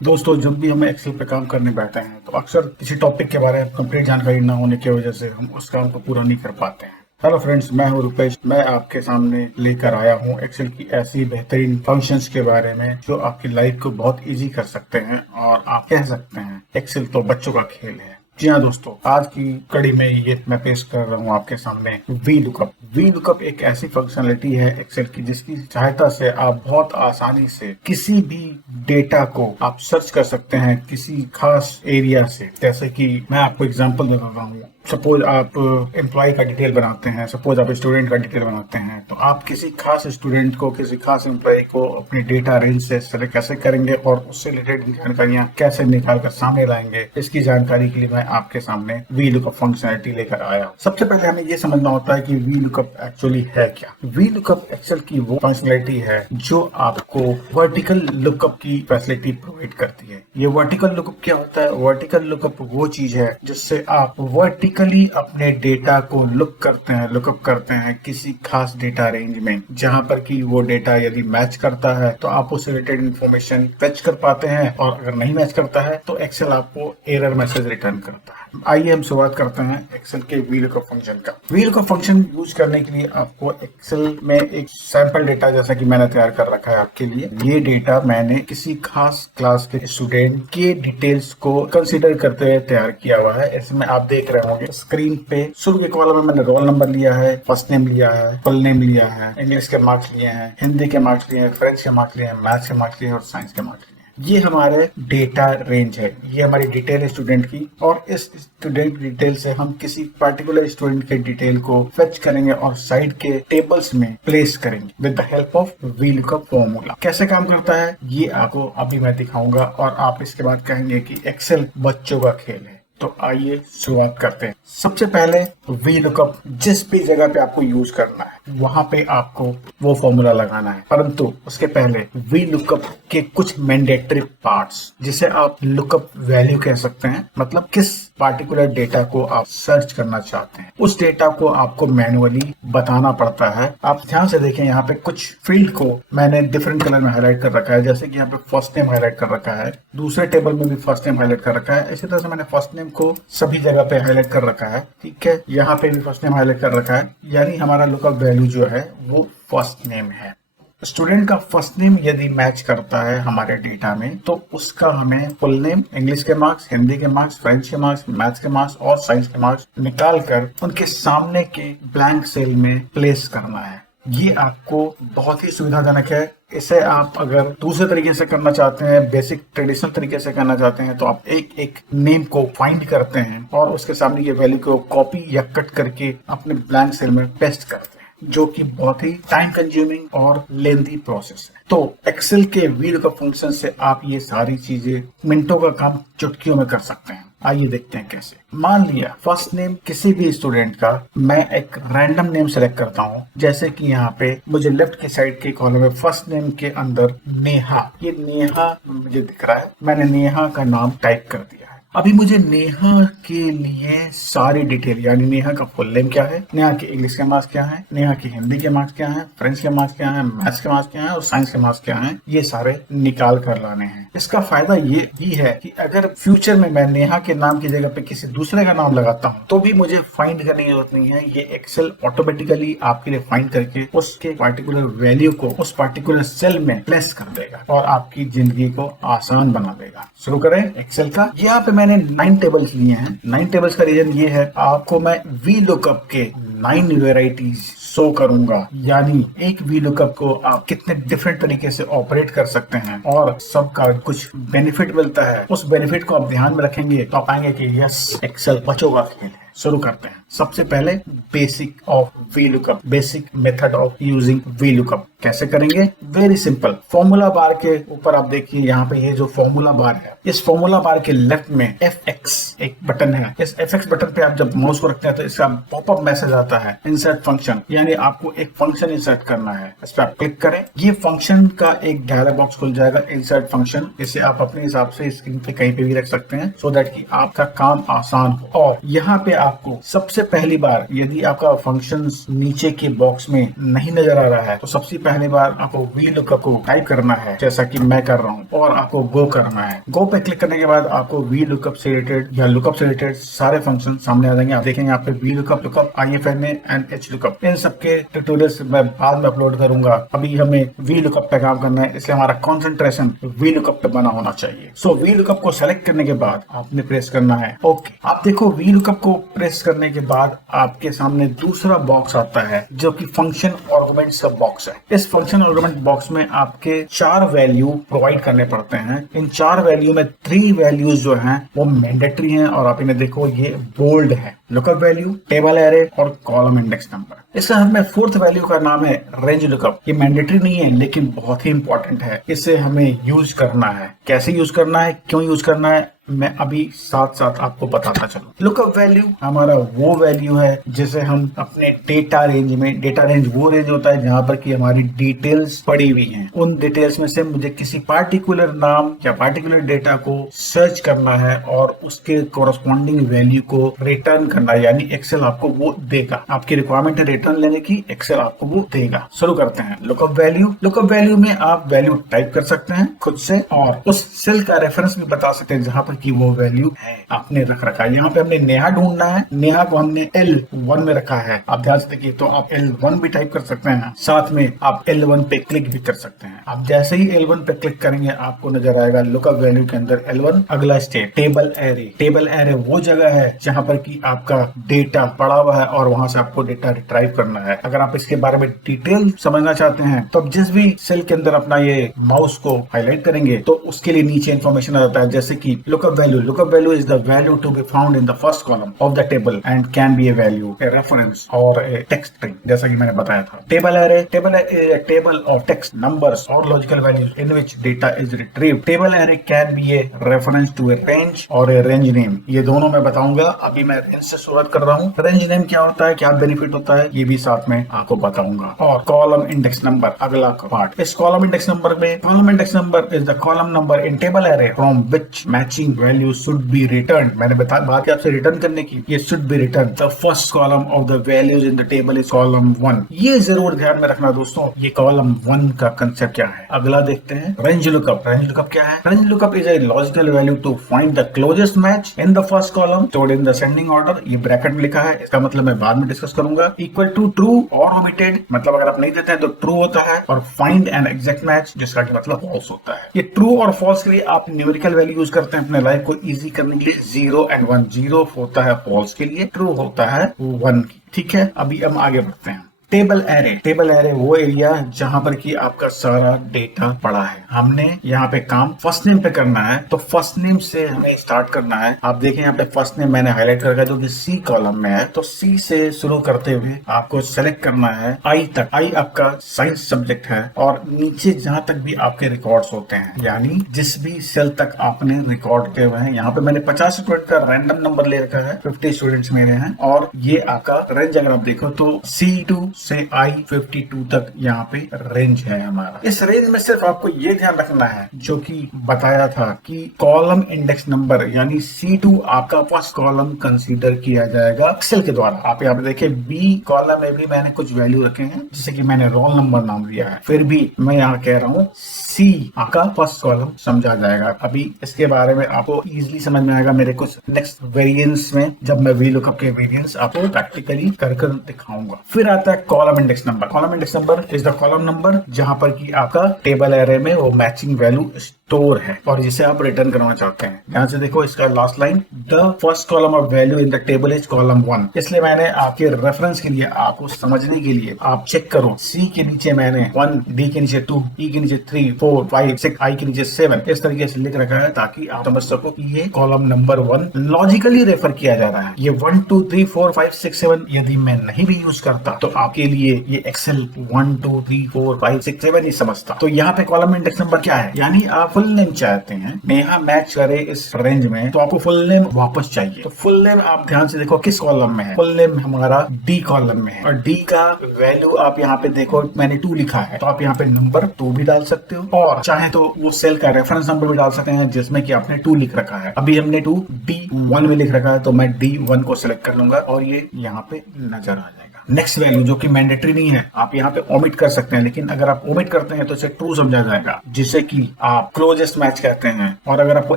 दोस्तों, जब भी हम एक्सेल पे काम करने बैठते हैं तो अक्सर किसी टॉपिक के बारे में कंप्लीट जानकारी ना होने की वजह से हम उस काम को पूरा नहीं कर पाते हैं। हेलो फ्रेंड्स, मैं हूं रुपेश। मैं आपके सामने लेकर आया हूं एक्सेल की ऐसी बेहतरीन फंक्शंस के बारे में जो आपकी लाइफ को बहुत इजी कर सकते हैं और आप कह सकते हैं एक्सेल तो बच्चों का खेल है। जी हाँ दोस्तों, आज की कड़ी में ये मैं पेश कर रहा हूँ आपके सामने वी लुकअप। वी लुकअप एक ऐसी फंक्शनलिटी है एक्सेल की जिसकी सहायता से आप बहुत आसानी से किसी भी डेटा को आप सर्च कर सकते हैं किसी खास एरिया से। जैसे कि मैं आपको एग्जांपल दे रहा हूँ। सपोज आप एम्प्लॉय का डिटेल बनाते हैं, सपोज आप स्टूडेंट का डिटेल बनाते हैं, तो आप किसी खास स्टूडेंट को, किसी खास एम्प्लॉय को अपने डेटा रेंज से सेलेक्ट कैसे करेंगे और उससे रिलेटेड जानकारियां कैसे निकाल कर सामने लाएंगे, इसकी जानकारी के लिए मैं आपके सामने वी लुकअप फंक्शनलिटी लेकर आया। सबसे पहले हमें ये समझना होता है कि वी लुकअप एक्चुअली है क्या। वी लुकअप एक्सेल की वो फंक्शनलिटी है जो आपको वर्टिकल लुकअप की फैसिलिटी प्रोवाइड करती है। ये वर्टिकल लुकअप क्या होता है? वर्टिकल लुकअप वो चीज है जिससे आप वर्टिकली अपने डेटा को लुकअप करते हैं किसी खास डेटा रेंज में, जहां पर कि वो डेटा यदि मैच करता है तो आप उससे रिलेटेड इंफॉर्मेशन फेच कर पाते हैं, और अगर नहीं मैच करता है तो एक्सेल आपको एरर मैसेज रिटर्न करता है। आइए हम शुरुआत करते हैं एक्सेल के वी लुकअप फंक्शन का। वी लुकअप फंक्शन यूज करने के लिए आपको एक्सेल में एक सैंपल डेटा जैसा कि मैंने तैयार कर रखा है आपके लिए। ये डेटा मैंने किसी खास क्लास के स्टूडेंट के डिटेल्स को कंसीडर करते हुए तैयार किया हुआ है। इसमें आप देख रहे होंगे स्क्रीन पे शुरू के कॉलम में मैंने रोल नंबर लिया है, फर्स्ट नेम लिया है, फुल नेम लिया है, इंग्लिश के मार्क्स लिए हैं, हिंदी के मार्क्स लिए हैं, फ्रेंच के मार्क्स लिए हैं, मैथ्स के मार्क्स लिए हैं और साइंस के मार्क्स लिए हैं। ये हमारे डेटा रेंज है, ये हमारी डिटेल है स्टूडेंट की, और इस स्टूडेंट डिटेल से हम किसी पर्टिकुलर स्टूडेंट के डिटेल को फेच करेंगे और साइड के टेबल्स में प्लेस करेंगे with the help of V lookup formula. कैसे काम करता है ये आपको अभी मैं दिखाऊंगा, और आप इसके बाद कहेंगे कि एक्सेल बच्चों का खेल है। तो आइए शुरुआत करते हैं। सबसे पहले वी लुकअप जिस भी जगह पे आपको यूज करना है वहां पे आपको वो फॉर्मूला लगाना है, परंतु उसके पहले वी लुकअप के कुछ मैंडेटरी पार्ट्स, जिसे आप लुकअप वैल्यू कह सकते हैं, मतलब किस पार्टिकुलर डेटा को आप सर्च करना चाहते हैं उस डेटा को आपको मैनुअली बताना पड़ता है। आप ध्यान से देखें, यहाँ पे कुछ फील्ड को मैंने डिफरेंट कलर में हाईलाइट कर रखा है। जैसे कि यहाँ पे फर्स्ट नेम हाईलाइट कर रखा है, दूसरे टेबल में भी फर्स्ट नेम हाईलाइट कर रखा है। इसी तरह से मैंने फर्स्ट नेम को सभी जगह पे हाईलाइट कर रखा है। ठीक है, यहाँ पे भी फर्स्ट नेम हाईलाइट कर रखा है, यानी हमारा लुकअप वैल्यू जो है वो फर्स्ट नेम है। स्टूडेंट का फर्स्ट नेम यदि मैच करता है हमारे डेटा में तो उसका हमें फुल नेम, इंग्लिश के मार्क्स, हिंदी के मार्क्स, फ्रेंच के मार्क्स, मैथ्स के मार्क्स और साइंस के मार्क्स निकाल कर उनके सामने के ब्लैंक सेल में प्लेस करना है। ये आपको बहुत ही सुविधाजनक है। इसे आप अगर दूसरे तरीके से करना चाहते हैं, बेसिक ट्रेडिशनल तरीके से करना चाहते हैं, तो आप एक एक नेम को फाइंड करते हैं और उसके सामने ये वैल्यू को कॉपी या कट करके अपने ब्लैंक सेल में पेस्ट करते हैं, जो कि बहुत ही टाइम कंज्यूमिंग और लेंथी प्रोसेस है। तो एक्सेल के वी लुकअप फंक्शन से आप ये सारी चीजें मिनटों का काम चुटकियों में कर सकते हैं। आइए देखते हैं कैसे। मान लिया फर्स्ट नेम किसी भी स्टूडेंट का मैं एक रैंडम नेम सेलेक्ट करता हूं, जैसे कि यहाँ पे मुझे लेफ्ट की साइड के कॉलम में फर्स्ट नेम के अंदर नेहा, ये नेहा मुझे दिख रहा है, मैंने नेहा का नाम टाइप कर दिया है। अभी मुझे नेहा के लिए सारी डिटेल, यानी नेहा का फुल नेम क्या है, नेहा के इंग्लिश के मार्क्स क्या है, नेहा के हिंदी के मार्क्स क्या है, फ्रेंच के मार्क्स क्या है, मैथ्स के मार्क्स क्या है और साइंस के मार्क्स क्या है, ये सारे निकाल कर लाने हैं। इसका फायदा ये भी है कि अगर फ्यूचर में मैं नेहा के नाम की जगह पे किसी दूसरे का नाम लगाता हूँ तो भी मुझे फाइंड करने की जरूरत नहीं है। ये एक्सेल ऑटोमेटिकली आपके लिए फाइंड करके उसके पार्टिकुलर वैल्यू को उस पार्टिकुलर सेल में प्लेस कर देगा और आपकी जिंदगी को आसान बना देगा। शुरू करें एक्सेल का। यहाँ पे मैंने 9 टेबल्स लिए हैं। 9 टेबल्स का रीजन ये है, आपको मैं वी लुकअप के 9 वेराइटीज शो करूंगा, यानी एक वी लुकअप को आप कितने डिफरेंट तरीके से ऑपरेट कर सकते हैं और सबका कुछ बेनिफिट मिलता है। उस बेनिफिट को आप ध्यान में रखेंगे तो आप पाएंगे कि यस, एक्सेल बच्चों का खेल है। शुरू करते हैं। सबसे पहले basic of V lookup, basic method of using V lookup कैसे करेंगे? Very simple. फॉर्मूला बार के ऊपर आप देखिए, यहाँ पे ये जो फॉर्मूला बार है, इस फॉर्मूला बार के लेफ्ट में FX एक बटन है। इस FX बटन पे आप जब माउस को रखते हैं तो इसका पॉपअप मैसेज आता है, इंसर्ट फंक्शन, यानी आपको एक फंक्शन इंसर्ट करना है। इस पर आप क्लिक करें, ये फंक्शन का एक डायलॉग बॉक्स खुल जाएगा, इंसर्ट फंक्शन। इसे आप अपने हिसाब से स्क्रीन पे कहीं पे भी रख सकते हैं सो दैट कि आपका काम आसान हो। और यहाँ पे आपको सबसे पहली बार यदि आपका फंक्शंस नीचे के बॉक्स में नहीं नजर आ रहा है तो सबसे पहली बार आपको VLOOKUP को टाइप करना है, जैसा कि मैं कर रहा हूँ, और आपको गो करना है। गो पे क्लिक करने के बाद आपको VLOOKUP से रिलेटेड या लुकअप से रिलेटेड सारे फंक्शन सामने आ जाएंगे। आप देखेंगे यहाँ पे VLOOKUP, lookup, IFNA and HLOOKUP, इन सबके ट्यूटोरियल्स मैं बाद में अपलोड करूंगा। अभी हमें VLOOKUP पे काम करना है, इसलिए हमारा कॉन्सेंट्रेशन VLOOKUP पे बना होना चाहिए। सो VLOOKUP को सेलेक्ट करने के बाद आपने प्रेस करना है ओके। आप देखो VLOOKUP को प्रेस करने के बाद आपके सामने दूसरा बॉक्स आता है जो कि फंक्शन आर्गुमेंट सब बॉक्स है। इस फंक्शन आर्गुमेंट बॉक्स में आपके 4 वैल्यू प्रोवाइड करने पड़ते हैं। इन 4 वैल्यू में 3 वैल्यूज जो हैं वो मैंडेटरी हैं और आप इन्हें देखो ये बोल्ड है। लुकअप वैल्यू, टेबल एरे और कॉलम इंडेक्स नंबर। इसके साथ में 4th वैल्यू का नाम है रेंज लुकअप। ये मैंडेटरी नहीं है लेकिन बहुत ही इंपॉर्टेंट है, इसे हमें यूज करना है। कैसे यूज करना है, क्यों यूज करना है, मैं अभी साथ साथ आपको बताता चलूं। लुकअप वैल्यू हमारा वो वैल्यू है जिसे हम अपने डेटा रेंज में, डेटा रेंज वो रेंज होता है जहां पर कि हमारी डिटेल्स पड़ी हुई हैं। उन डिटेल्स में से मुझे किसी पार्टिकुलर नाम या पार्टिकुलर डेटा को सर्च करना है और उसके कोरस्पॉन्डिंग वैल्यू को रिटर्न करना है, यानी एक्सेल आपको वो देगा। आपकी रिक्वायरमेंट है रिटर्न लेने की, एक्सेल आपको वो देगा। शुरू करते हैं। लुकअप वैल्यू, लुकअप वैल्यू में आप वैल्यू टाइप कर सकते हैं खुद से और उस सेल का रेफरेंस भी बता सकते हैं जहां पर कि वो वैल्यू है आपने रख रखा है। यहाँ पे हमने नेहा ढूंढना है, नेहा को हमने L1 में रखा है। आप ध्यान से देखिए, तो आप L1 भी टाइप कर सकते हैं, साथ में आप L1 पे क्लिक भी कर सकते हैं। आप जैसे ही L1 पे क्लिक करेंगे आपको नजर आएगा लुकअप वैल्यू के अंदर L1। अगला step table array. Table array वो जगह है जहां पर कि आपका डेटा पड़ा हुआ है और वहां से आपको डेटा रिट्राइव करना है। अगर आप इसके बारे में डिटेल समझना चाहते हैं तो जिस भी सेल के अंदर अपना ये माउस को हाईलाइट करेंगे तो उसके लिए नीचे इंफॉर्मेशन आ जाता है, जैसे कि lookup value. Lookup value is the value to be found in the first column of the table and can be a value, a reference or a text string, जैसा कि मैंने बताया था। Table array, table array is a table of text, numbers or logical values in which data is retrieved. Table array can be a reference to a range or a range name. ये दोनों मैं बताऊंगा। अभी मैं range से शुरुआत कर रहा हूँ। रेंज नेम क्या होता है, क्या बेनिफिट होता है, ये भी साथ में आपको बताऊंगा। और कॉलम इंडेक्स नंबर अगला पार्ट। इस कॉलम इंडेक्स नंबर में, column index number is the column number in table array from which matching value should be returned। मैंने बात की आपसे रिटर्न करने की, ये should be returned the first column of the values in the table is column 1। ये जरूर ध्यान में रखना दोस्तों, ये column 1 का कंसेप्ट क्या है। अगला देखते हैं रेंज लुकअप। रेंज लुकअप क्या है? Range lookup is a logical value to find the closest match in the first column stored in the ascending order। ये ब्रैकेट में लिखा है, इसका मतलब मैं बाद में डिस्कस करूंगा। इक्वल टू ट्रू और omitted, मतलब अगर आप नहीं देते हैं तो ट्रू होता है, और find an exact match जिसका कि मतलब फॉल्स होता है। ये ट्रू और फॉल्स के लिए आप न्यूमेरिकल वैल्यू यूज करते हैं अपने लाइफ को इजी करने के लिए। 0 and 1, 0 होता है फॉल्स के लिए, ट्रू होता है 1 की। ठीक है, अभी हम आगे बढ़ते हैं। Table array. टेबल एरे वो एरिया जहां पर कि आपका सारा डेटा पड़ा है। हमने यहाँ पे काम फर्स्ट नेम पे करना है, तो फर्स्ट नेम से हमें स्टार्ट करना है। आप देखें यहाँ पे फर्स्ट नेम मैंने हाईलाइट कर रखा है जो कि सी कॉलम में है, तो सी से शुरू करते हुए आपको सेलेक्ट करना है आई तक। आई आपका साइंस सब्जेक्ट है और नीचे जहां तक भी आपके रिकॉर्ड्स होते हैं, यानी जिस भी सेल तक आपने रिकॉर्ड किए हुए हैं। यहाँ पे मैंने 50 स्टूडेंट का रैंडम नंबर ले रखा है, 50 स्टूडेंट्स मेरे हैं, और ये आपका रेंज अगर आप देखो तो C2 से I52 तक यहाँ पे रेंज है हमारा। इस रेंज में सिर्फ आपको ये ध्यान रखना है जो कि बताया था कि कॉलम इंडेक्स नंबर यानी C2 आपका फर्स्ट कॉलम कंसीडर किया जाएगा एक्सेल के द्वारा। आप यहाँ पे देखिए बी कॉलम में भी मैंने कुछ वैल्यू रखे हैं, जैसे कि मैंने रोल नंबर नाम दिया है, फिर भी मैं यहाँ कह रहा हूँ सी आपका फर्स्ट कॉलम समझा जाएगा। अभी इसके बारे में आपको इजीली समझ में आएगा मेरे कुछ नेक्स्ट वेरिएंस में, जब मैं VLOOKUP के वेरिएंस आपको प्रैक्टिकली कर दिखाऊंगा। फिर आता है column index number. Column index number is the column number जहां पर कि आपका टेबल एरे में वो मैचिंग वैल्यू स्टोर है और जिसे आप रिटर्न करना चाहते हैं। ध्यान से देखो इसका last line, the first column of value in the table is column 1। इसलिए मैंने आपके रेफरेंस के लिए, आपको समझने के लिए आप चेक करो, सी के नीचे मैंने 1, डी के नीचे 2, ई के नीचे 3, 4, 5, 6, आई के नीचे 7 इस तरीके से लिख रखा है ताकि आप समझ सको कि ये कॉलम नंबर 1 लॉजिकली रेफर किया जा रहा है। ये 1, 2, 3, 4, 5, 6, 7 यदि मैं नहीं भी यूज करता तो आपके लिए ये एक्सेल 1, 2, 3, 4, 5, 6, 7 ही समझता। तो यहाँ पे कॉलम इंडेक्स नंबर क्या है, यानी आप फुल नेम चाहते हैं, नेहा मैच करे इस रेंज में, तो आपको फुल नेम वापस चाहिए। तो फुल नेम आप ध्यान से देखो किस कॉलम में है। फुल नेम हमारा डी कॉलम में है और डी का वैल्यू आप यहाँ पे देखो मैंने 2 लिखा है, तो आप यहाँ पे नंबर 2 भी डाल सकते हो और चाहे तो वो सेल का रेफरेंस नंबर भी डाल सकते हैं जिसमें कि आपने 2 लिख रखा है। अभी हमने 2 D1 में लिख रखा है, तो मैं D1 को सिलेक्ट कर लूंगा और ये यहाँ पे नजर आ जाएगा। नेक्स्ट वैल्यू जो कि मैंडेटरी नहीं है, आप यहाँ पे ओमिट कर सकते हैं, लेकिन अगर आप ओमिट करते हैं तो इसे ट्रू समझा जाएगा, जिसे कि आप क्लोजेस्ट मैच कहते हैं। और अगर आपको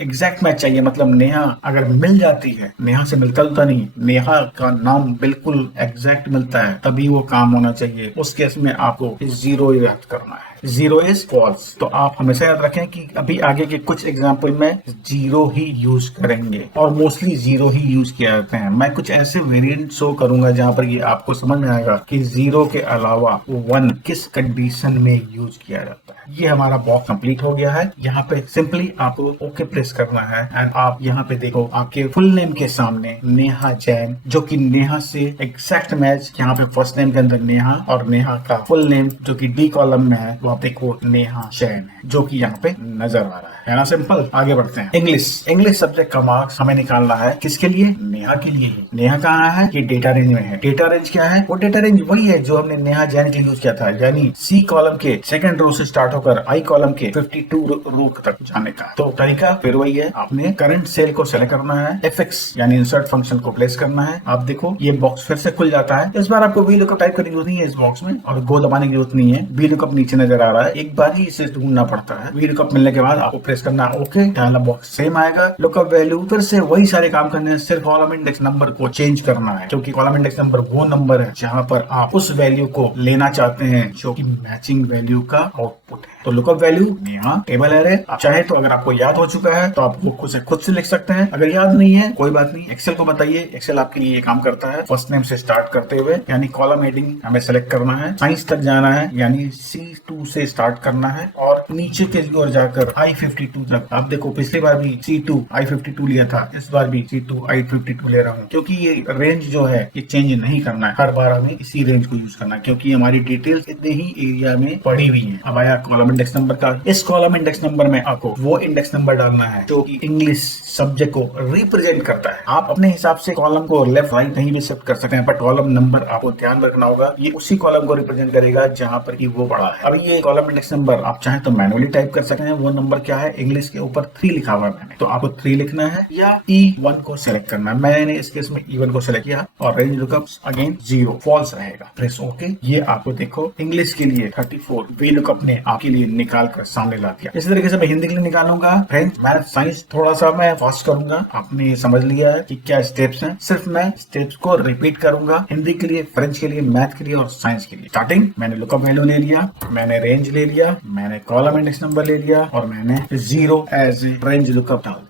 एग्जैक्ट मैच चाहिए, मतलब नेहा अगर मिल जाती है, नेहा से मिलता जुलता नहीं, नेहा का नाम बिल्कुल एग्जैक्ट मिलता है, तभी वो काम होना चाहिए। उस केस में आपको 0 याद करना है। 0 इज फॉल्स। तो आप हमेशा याद रखें कि अभी आगे के कुछ एग्जाम्पल में 0 ही यूज करेंगे और मोस्टली 0 ही यूज किया जाते हैं। मैं कुछ ऐसे वेरिएंट शो करूंगा जहां पर ये आपको समझ में आएगा कि 0 के अलावा 1 किस कंडीशन में यूज किया जाता है। ये हमारा बॉक्स कंप्लीट हो गया है। यहाँ पे सिंपली आपको ओके प्रेस करना है एंड आप यहाँ पे देखो आपके फुल नेम के सामने नेहा जैन, जो कि नेहा से एग्जैक्ट मैच, यहाँ पे फर्स्ट नेम के अंदर नेहा और नेहा का फुल नेम जो कि डी कॉलम में है, वो आप देखो नेहा जैन है, जो कि यहाँ पे नजर आ रहा है ना। सिंपल। आगे बढ़ते हैं। इंग्लिश सब्जेक्ट का मार्क्स हमें निकालना है किसके लिए? नेहा के लिए ही। नेहा कहाँ है? ये डेटा रेंज में है। डेटा रेंज क्या है? वो डेटा रेंज वही है जो हमने नेहा जैन के लिए यूज किया था, यानी सी कॉलम के सेकंड रो से स्टार्ट होकर आई कॉलम के 52 रो तक जाने का। तो तरीका फिर वही है, आपने करंट सेल को सेलेक्ट करना है, FX यानी इंसर्ट फंक्शन को प्लेस करना है। आप देखो ये बॉक्स फिर से खुल जाता है। इस बार आपको VLOOKUP टाइप करने की जरूरत नहीं है इस बॉक्स में और गो दबाने की जरूरत नहीं है। VLOOKUP नीचे नजर आ रहा है, एक बार ही इसे ढूंढना पड़ता है। VLOOKUP मिलने के बाद आपको प्रेस करना है ओके, डायलॉग बॉक्स सेम आएगा। लुकअप वैल्यू फिर से वही सारे काम करने हैं, सिर्फ कॉलम इंडेक्स नंबर को चेंज करना है, क्योंकि कॉलम इंडेक्स नंबर वो नंबर है जहां पर आप उस वैल्यू को लेना चाहते हैं जो कि मैचिंग वैल्यू का आउटपुट है। तो लुकअप वैल्यू यहाँ टेबल एरे। आप चाहे तो अगर आपको याद हो चुका है तो आप खुद से लिख सकते हैं, अगर याद नहीं है कोई बात नहीं, एक्सेल को बताइए, एक्सेल आपके लिए ये काम करता है। फर्स्ट नेम से स्टार्ट करते हुए यानी कॉलम हेडिंग हमें सेलेक्ट करना है, साइंस तक जाना है यानी C2 से स्टार्ट करना है और नीचे के ओर जाकर I52 तक। आप देखो पिछली बार भी C2 I52 लिया था, इस बार भी C2 I52 ले रहा हूँ, क्योंकि ये रेंज जो है ये चेंज नहीं करना है, हर बार हमें इसी रेंज को यूज करना है, क्योंकि हमारी डिटेल्स इतने ही एरिया में पड़ी हुई है। अब आया कॉलम इंडेक्स नंबर का। इस कॉलम इंडेक्स नंबर में आपको वो इंडेक्स नंबर डालना है जो कि इंग्लिश सब्जेक्ट को रिप्रेजेंट करता है। आप अपने हिसाब से कॉलम को लेफ्ट राइट कहीं भी शिफ्ट कर सकते हैं, पर कॉलम नंबर आपको ध्यान रखना होगा, ये उसी कॉलम को रिप्रेजेंट करेगा जहां पर कि वो पड़ा है। अभी ये कॉलम इंडेक्स नंबर आप चाहे तो मैनुअली टाइप कर सकते हैं। वो नंबर क्या है? इंग्लिश के ऊपर 3 लिखा हुआ है मैंने, तो आपको 3 लिखना है या E1 को सिलेक्ट करना है। मैंने इस केस में E1 को सिलेक्ट किया और रेंज लुकअप अगेन 0 फॉल्स रहेगा। Press okay. ये आपको देखो इंग्लिश के लिए 34 VLOOKUP ने आपके लिए निकाल कर सामने ला दिया। इसी तरीके से मैं हिंदी के लिए निकालूंगा, फ्रेंच, मैथ, साइंस, थोड़ा सा मैं फास्ट करूंगा। आपने समझ लिया है कि क्या स्टेप्स हैं, सिर्फ मैं स्टेप्स को रिपीट करूंगा। हिंदी के लिए, फ्रेंच के लिए, मैथ के लिए और साइंस के लिए। स्टार्टिंग मैंने लुकअप वैल्यू ले लिया, मैंने रेंज ले लिया, मैंने कॉलम इंडेक्स नंबर ले लिया और मैंने 0 एज ए रेंज लुकअप डाल दिया।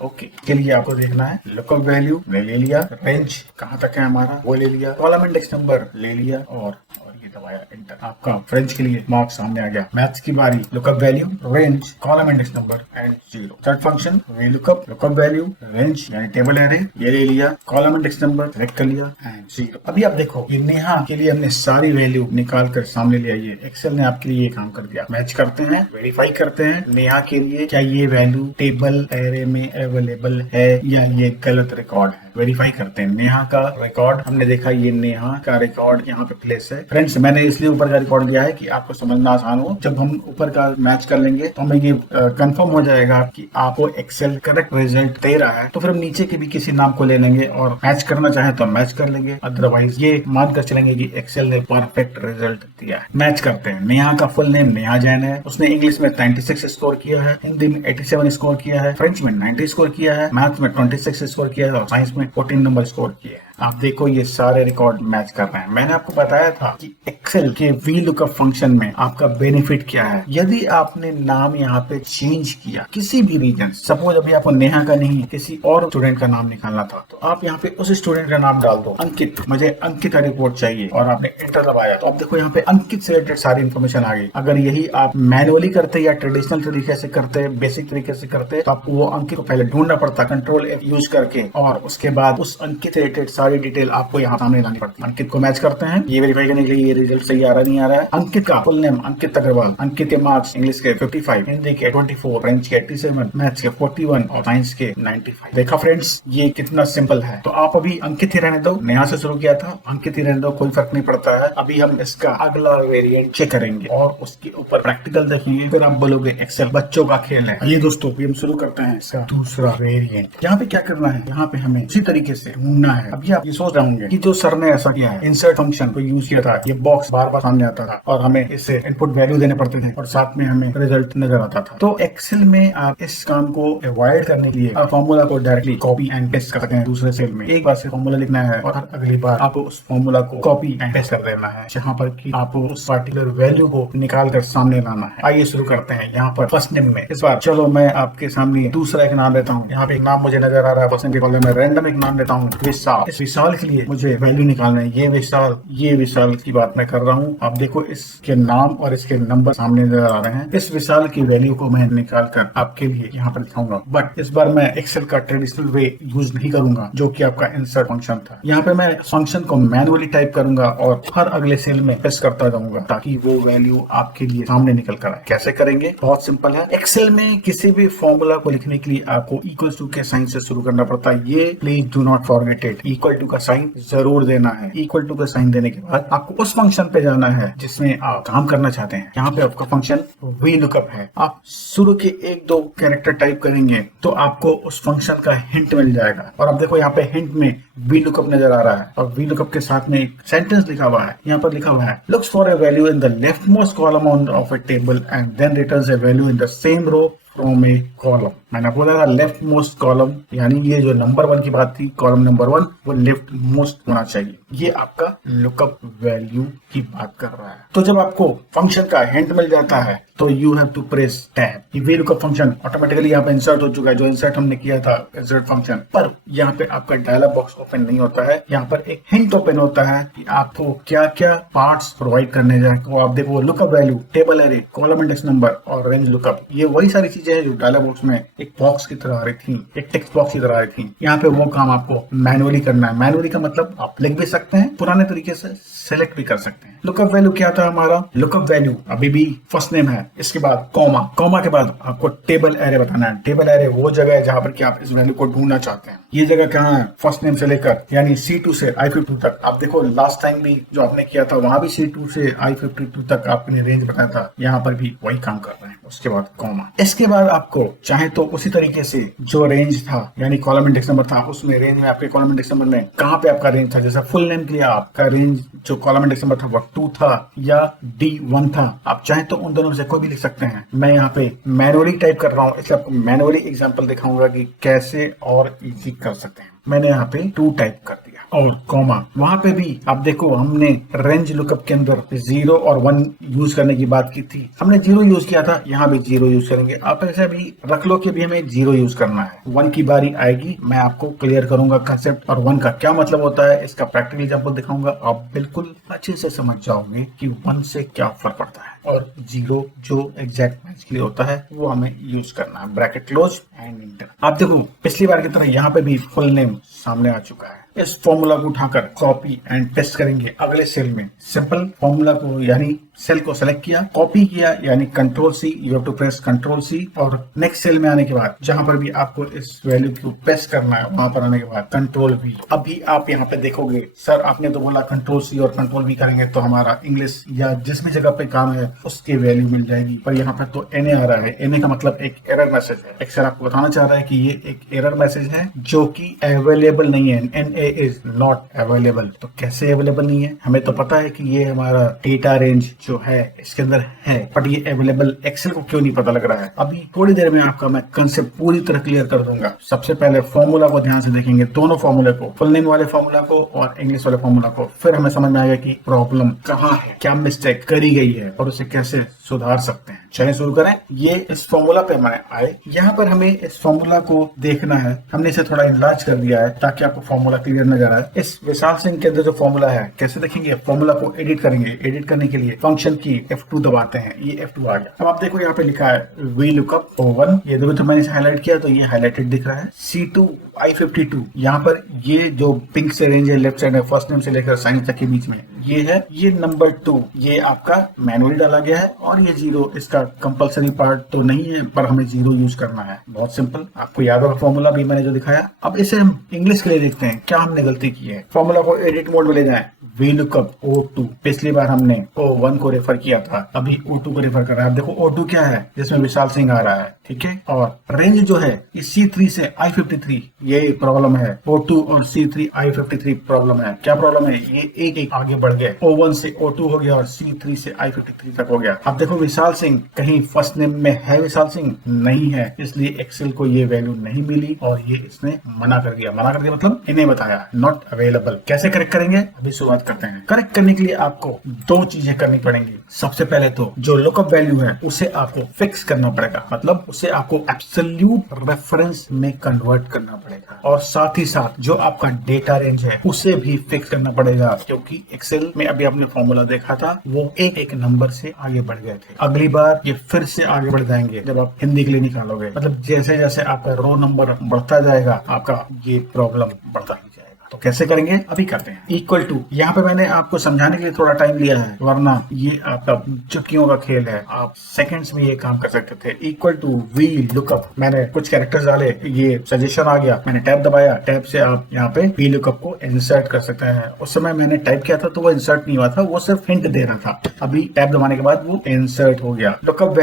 ओके, के लिए आपको देखना है लुकअप वैल्यू ले लिया, रेंज कहां तक है हमारा वो ले लिया, कॉलम इंडेक्स नंबर ले लिया और ये दबाया एंटर। आपका फ्रेंच के लिए मार्क्स सामने आ गया। मैथ्स की बारी, lookup value, range, column index number and 0। Third function VLOOKUP, lookup value, range यानी टेबल एरे, ये ले लिया, कॉलम इंडेक्स नंबर सेलेक्ट कर लिया एंड 0। अभी आप देखो ये नेहा के लिए हमने सारी वैल्यू निकाल कर सामने ले आई है। एक्सेल ने आपके लिए ये काम कर दिया। मैच करते हैं, वेरीफाई करते हैं नेहा के लिए क्या ये वैल्यू टेबल एरे में अवेलेबल है या ये गलत रिकॉर्ड है। वेरीफाई करते हैं। नेहा का रिकॉर्ड हमने देखा, ये नेहा का रिकॉर्ड यहाँ पे प्लेस है। फ्रेंड्स मैंने इसलिए ऊपर का रिकॉर्ड लिया है कि आपको समझना आसान हो। जब हम ऊपर का मैच कर लेंगे तो हमें ये कंफर्म हो जाएगा कि आपको एक्सेल करेक्ट रिजल्ट दे रहा है, तो फिर हम नीचे के भी किसी नाम को ले लेंगे और मैच करना चाहे तो मैच कर लेंगे, अदरवाइज ये मानकर चलेंगे कि एक्सेल ने परफेक्ट रिजल्ट दिया है। मैच करते हैं। नेहा का फुल नेम नेहा जैन है, उसने इंग्लिश में 96 स्कोर किया है, हिंदी में 87 स्कोर किया है, फ्रेंच में 90 स्कोर किया है, मैथ में 26 स्कोर किया है और साइंस में 14 नंबर स्कोर किया है। आप देखो ये सारे रिकॉर्ड मैच कर रहे हैं। मैंने आपको बताया था कि एक्सेल के VLOOKUP फंक्शन में आपका बेनिफिट क्या है। यदि आपने नाम यहाँ पे चेंज किया किसी भी रीजन, सपोज अभी आपको नेहा का नहीं किसी और स्टूडेंट का नाम निकालना था, तो आप यहाँ पे उस स्टूडेंट का नाम डाल दो, अंकित, मुझे अंकित का रिपोर्ट चाहिए, और आपने एंटर दबाया तो आप देखो यहाँ पे अंकित से रिलेटेड सारी इन्फॉर्मेशन आ गई। अगर यही आप मैनुअली करते या ट्रेडिशनल तरीके से करते, बेसिक तरीके से करते, तो आपको वो अंकित को पहले ढूंढना पड़ता, कंट्रोल F यूज करके, और उसके बाद उस अंकित से रिलेटेड सारी डिटेल आपको यहाँ सामने लानी पड़ती है। अंकित को मैच करते हैं, ये वेरीफाई करने के लिए ये रिजल्ट सही आ रहा नहीं आ रहा है। अंकित का फुल नेम अंकित अग्रवाल, अंकित के मार्क्स इंग्लिश के 55, हिंदी के 24, फ्रेंच के 87, मैथ्स के 41 और साइंस के 95। देखा फ्रेंड्स, ये कितना सिंपल है। तो आप अभी अंकित ही रहने दो, नेहा से शुरू किया था, अंकित ही रहने दो, कोई फर्क नहीं पड़ता है। अभी हम इसका अगला वेरिएंट चेक करेंगे और उसके ऊपर प्रैक्टिकल देखेंगे, फिर आप बोलोगे एक्सेल बच्चों का खेल है। ये दोस्तों हम शुरू करते हैं इसका दूसरा वेरिएंट। यहाँ पे क्या करना है, यहाँ पे हमें इसी तरीके से ढूंढना है। अभी आप ये सोच रहे होंगे कि जो सर ने ऐसा किया है, इंसर्ट फंक्शन को यूज किया था, ये बॉक्स बार बार सामने आता था और हमें इससे इनपुट वैल्यू देने पड़ते थे और साथ में हमें रिजल्ट नजर आता था। तो एक्सेल में आप इस काम को अवॉइड करने के लिए आप फॉर्मूला को डायरेक्टली कॉपी एंड पेस्ट कर सकते हैं दूसरे सेल में। एक बार से फॉर्मूला लिखना है और अगली बार आपको उस फॉर्मूला को कॉपी एंड पेस्ट कर देना है, जहाँ पर कि आपको उस पर्टिकुलर वैल्यू को निकाल कर सामने लाना है। आइए शुरू करते हैं। यहाँ पर फर्स्ट नेम में इस बार चलो मैं आपके सामने दूसरा एक नाम देता हूँ। यहाँ पे एक नाम मुझे नजर आ रहा है, फर्स्ट नेम के कॉलम में रैंडम एक नाम देता हूँ, विशाल। इस विशाल के लिए मुझे वैल्यू निकालना है। ये विशाल की बात मैं कर रहा हूँ। आप देखो इसके नाम और इसके नंबर सामने नजर आ रहे हैं। इस विशाल की वैल्यू को मैं निकाल कर आपके लिए यहाँ पर दिखाऊंगा, बट इस बार मैं एक्सेल का ट्रेडिशनल वे यूज नहीं करूंगा जो कि आपका इंसर्ट फंक्शन था। यहाँ पे मैं फंक्शन को मैनुअली टाइप करूंगा और हर अगले सेल में प्रेस करता जाऊंगा ताकि वो वैल्यू आपके लिए सामने निकल कर आए। कैसे करेंगे, बहुत सिंपल है। एक्सेल में किसी भी फॉर्मूला को लिखने के लिए आपको इक्वल टू के साइन से शुरू करना पड़ता है। ये please do not forget it, equal to का साइन जरूर देना है। इक्वल टू का साइन देने के बाद आपको उस फंक्शन पे जाना है जिसमें आप काम करना चाहते हैं। यहाँ पे आपका फंक्शन वी लुकअप है। आप शुरू के एक दो कैरेक्टर टाइप करेंगे तो आपको उस फंक्शन का हिंट मिल जाएगा। और अब देखो यहाँ पे हिंट में वी लुकअप नजर आ रहा है और वी लुकअप के साथ में एक सेंटेंस लिखा हुआ है। यहाँ पर लिखा हुआ है, looks for a value in the leftmost column of a table and then returns a value in the same row from a column. मैंने बोला था लेफ्ट मोस्ट कॉलम, यानी ये जो नंबर 1 की बात थी, कॉलम नंबर 1 वो लेफ्ट मोस्ट होना चाहिए। ये आपका लुकअप वैल्यू की बात कर रहा है। तो जब आपको फंक्शन का हिंट मिल जाता है तो you have to press tab. V lookup function automatically यहाँ पे इंसर्ट हो चुका है, जो इंसर्ट हमने किया था इंसर्ट फंक्शन। पर यहाँ पे आपका डायलॉग बॉक्स ओपन नहीं होता है, यहाँ पर एक हिंट ओपन होता है कि आपको क्या क्या पार्ट्स प्रोवाइड करने जाए। तो आप देखो lookup value, table array, column index number और रेंज लुकअप, ये वही सारी चीजें हैं जो डायलॉग बॉक्स में एक बॉक्स की तरह आ रही थी, एक टेक्स्ट बॉक्स की तरह आ रही थी। यहाँ पे वो काम आपको मैनुअली करना है। मैनुअली का मतलब आप लिख भी सकते हैं, पुराने तरीके से सेलेक्ट भी कर सकते हैं। लुकअप वैल्यू क्या था हमारा, लुकअप वैल्यू अभी भी फर्स्ट नेम है, इसके बाद कॉमा, कॉमा के बाद आपको टेबल एरे बताना है। टेबल एरे वो जगह है जहां पर कि आप इस वैल्यू को ढूंढना चाहते हैं। ये जगह कहाँ है, फर्स्ट नेम से लेकर यानी C2 से I52 तक। आप देखो लास्ट टाइम भी जो आपने किया था वहां भी C2 से I52 तक आपने रेंज बताया था, यहाँ पर भी वही काम कर रहे हैं। उसके बाद कॉमा, इसके बाद आपको चाहे तो उसी तरीके से जो रेंज था यानी कॉलम इंडेक्स नंबर था, उसमें रेंज में आपके कॉलम इंडेक्स नंबर में कहाँ पे आपका रेंज था, जैसा फुल नेम के लिए आपका रेंज जो कॉलम इंडेक्स नंबर था वो 2 था या D1 था। आप चाहे तो उन दोनों से कोई भी लिख सकते हैं। मैं यहाँ पे मैनुअली टाइप कर रहा हूँ, इसलिए आपको मैनुअली एग्जांपल दिखाऊंगा कि कैसे और इजी कर सकते हैं। मैंने यहाँ पे 2 टाइप कर दिया और कॉमा। वहां पे भी आप देखो हमने रेंज लुकअप के अंदर 0 और 1 यूज करने की बात की थी, हमने 0 यूज किया था, यहाँ भी 0 यूज करेंगे। आप ऐसे भी रख लो कि भी हमें 0 यूज करना है। 1 की बारी आएगी, मैं आपको क्लियर करूंगा कंसेप्ट और 1 का क्या मतलब होता है, इसका प्रैक्टिकल एग्जांपल दिखाऊंगा। आप बिल्कुल अच्छे से समझ जाओगे कि 1 से क्या फर्क पड़ता है और 0 जो एग्जैक्ट मैच के लिए होता है वो हमें यूज करना है। Bracket close and inter. आप देखो पिछली बार की तरह यहाँ पे भी फुल नेम सामने आ चुका है। इस फॉर्मूला को उठाकर कॉपी एंड पेस्ट करेंगे अगले सेल में। सिंपल फॉर्मूला को यानी सेल को सेलेक्ट किया, कॉपी किया यानी control C, you have to press control C और नेक्स्ट सेल में आने के बाद जहां पर भी आपको इस वैल्यू को पेस्ट करना है वहां पर आने के बाद कंट्रोल V। अभी आप यहाँ पे देखोगे सर आपने तो बोला कंट्रोल C और कंट्रोल V करेंगे तो हमारा इंग्लिश या जिस भी जगह पे काम है उसकी वैल्यू मिल जाएगी, पर यहाँ पे तो NA आ रहा है। NA का मतलब एक एरर मैसेज है। एक्सेल आपको बताना चाह रहा है कि ये एक एरर मैसेज है जो कि अवेलेबल नहीं है। NA is not available. तो कैसे अवेलेबल नहीं है, हमें तो पता है कि ये हमारा डेटा रेंज जो है इसके अंदर है, बट ये अवेलेबल एक्सेल को क्यों नहीं पता लग रहा है। अभी थोड़ी देर में आपका मैं कंसेप्ट पूरी तरह क्लियर कर दूंगा। सबसे पहले फॉर्मूला को ध्यान से देखेंगे, दोनों फॉर्मूले को, फुल नेम वाले फॉर्मूला को और इंग्लिश वाले फॉर्मूला को, फिर हमें समझ में आएगा कि प्रॉब्लम कहाँ है, क्या मिस्टेक करी गई है और उसे कैसे सुधार सकते हैं। चलिए शुरू करें। ये इस फॉर्मूला पे हमें आए, यहाँ पर हमें इस फॉर्मूला को देखना है। हमने इसे थोड़ा इनलार्ज कर दिया है ताकि आपको फॉर्मूला क्लियर नजर आए। इस विशाल सिंह के अंदर जो फॉर्मूला है कैसे देखेंगे, फॉर्मूला को एडिट करेंगे। एडिट करने के लिए फंक्शन की F2 दबाते हैं, ये F2 आ गया। अब आप देखो यहाँ पे लिखा है VLOOKUP O1, ये देखो तो मैंने हाईलाइट किया तो ये हाईलाइटेड दिख रहा है। C2 I52, यहाँ पर ये जो पिंक से रेंज है लेफ्ट साइड है, फर्स्ट नेम से लेकर साइंस तक के बीच में ये है, ये नंबर 2 ये आपका मैनुअली डाला गया है, और ये 0 इसका कंपलसरी पार्ट तो नहीं है पर हमें 0 यूज करना है। बहुत सिंपल, आपको याद होगा फॉर्मूला भी मैंने जो दिखाया। अब इसे हम इंग्लिश के लिए देखते हैं क्या हमने गलती की है। फॉर्मूला को एडिट मोड में ले जाएं, VLOOKUP O2, पिछली बार हमने O1 को रेफर किया था, अभी O2 को रेफर कर रहा है। देखो O2 क्या है, जिसमें विशाल सिंह आ रहा है, ठीक है। और रेंज जो है इस C3 से I53, ये प्रॉब्लम है। O2 और C3 I53 प्रॉब्लम है। क्या प्रॉब्लम है, ये एक एक आगे बढ़ गए, O1 से O2 हो गया और C3 से I53 तक हो गया। अब देखो विशाल सिंह कहीं फर्स्ट नेम में है, विशाल सिंह नहीं है, इसलिए एक्सेल को ये वैल्यू नहीं मिली और ये इसने मना कर दिया। मना कर दिया मतलब इन्हें बताया नॉट अवेलेबल। कैसे करेक्ट करेंगे, अभी शुरुआत करते हैं। करेक्ट करने के लिए आपको दो चीजें करनी पड़ेंगी। सबसे पहले तो जो लुकअप वैल्यू है उसे आपको फिक्स करना पड़ेगा, मतलब उसे आपको एब्सोल्यूट रेफरेंस में कन्वर्ट करना पड़ेगा, और साथ ही साथ जो आपका डेटा रेंज है उसे भी फिक्स करना पड़ेगा, क्योंकि एक्सेल में अभी आपने फॉर्मूला देखा था वो एक एक नंबर से आगे बढ़ गए थे। अगली बार ये फिर से आगे बढ़ जाएंगे जब आप हिंदी के लिए निकालोगे, मतलब जैसे जैसे आपका रो नंबर बढ़ता जाएगा आपका ये प्रॉब्लम बढ़ता ही जाएगा। तो कैसे करेंगे अभी करते हैं। इक्वल टू, यहाँ पे मैंने आपको समझाने के लिए थोड़ा टाइम लिया है, वरना ये आपका चुटकियों का खेल है, आप सेकंड्स में ये काम कर सकते थे। इक्वल टू VLOOKUP, मैंने कुछ कैरेक्टर्स डाले, ये सजेशन आ गया, मैंने टैब दबाया, टैब से आप यहाँ पे VLOOKUP को इंसर्ट कर सकते हैं। उस समय मैंने टाइप किया था तो वो इंसर्ट नहीं हुआ था, वो सिर्फ हिंट दे रहा था। अभी टैब दबाने के बाद वो इंसर्ट हो गया। लुकअप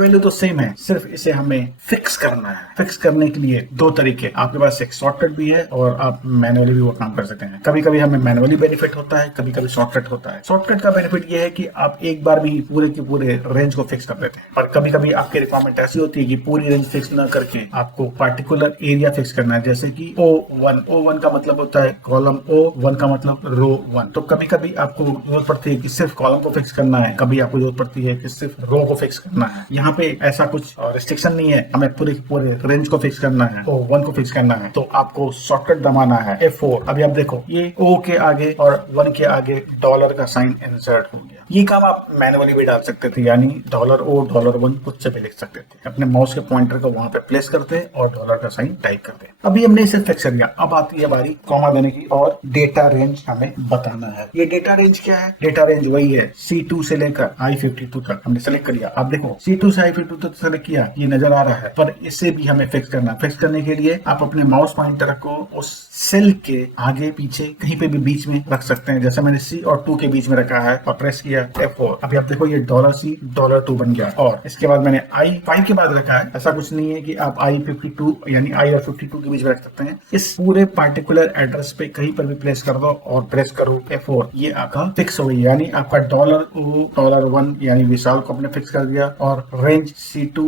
वैल्यू तो सेम है, सिर्फ इसे हमें फिक्स करना है। फिक्स करने के लिए दो तरीके, आपके पास एक शॉर्टकट भी है और आप मैनुअली वो काम कर सकते हैं। कभी कभी हमें मैनुअली बेनिफिट होता है, कभी कभी शॉर्टकट होता है। शॉर्टकट का बेनिफिट ये है कि आप एक बार भी पूरे के पूरे रेंज को फिक्स कर देते हैं, पर कभी कभी आपकी रिक्वायरमेंट ऐसी होती है कि पूरी रेंज फिक्स ना करके आपको पार्टिकुलर एरिया फिक्स करना है, जैसे कि O1 का मतलब होता है कॉलम O1 का मतलब रो 1। तो कभी कभी आपको जरूरत पड़ती है कि सिर्फ कॉलम को फिक्स करना है, कभी आपको जरूरत पड़ती है कि सिर्फ रो को फिक्स करना है। यहाँ पे ऐसा कुछ रिस्ट्रिक्शन नहीं है, हमें पूरे रेंज को फिक्स करना है, O1 को फिक्स करना है, तो आपको शॉर्टकट दबाना है F4। अभी आप देखो ये O के आगे और 1 के आगे डॉलर का साइन इंसर्ट हो गया। ये काम आप मैनुअली भी डाल सकते थे, यानी $O $1 खुद से भी लिख सकते थे। अपने माउस के पॉइंटर को वहां पे प्लेस करते और डॉलर का साइन टाइप करते। अभी हमने इसे फिक्स कर दिया, अब आती है बारी कॉमा देने की और डेटा रेंज हमें बताना है। ये डेटा रेंज क्या है, डेटा रेंज वही है C2 से लेकर I52 तक हमने सेलेक्ट कर लिया। अब देखो C2 से I52 तक सेलेक्ट किया, ये नजर आ रहा है, पर इसे भी हमें फिक्स करना। फिक्स करने के लिए आप अपने माउस पॉइंटर को उस सेल के आगे पीछे कहीं पे भी बीच में रख सकते हैं, जैसे मैंने C और 2 के बीच में रखा है और प्रेस किया F4। अभी आप देखो ये $C $2 बन गया, और इसके बाद मैंने I5 के बाद रखा है। ऐसा कुछ नहीं है कि आप I52 यानी I और 52 के बीच में रख सकते हैं। इस पूरे पार्टिकुलर एड्रेस पे कहीं पर भी प्लेस कर दो और प्रेस करो F4, ये आपका फिक्स हो गई, यानी आपका $O $1 यानी विशाल को आपने फिक्स कर दिया, और रेंज C2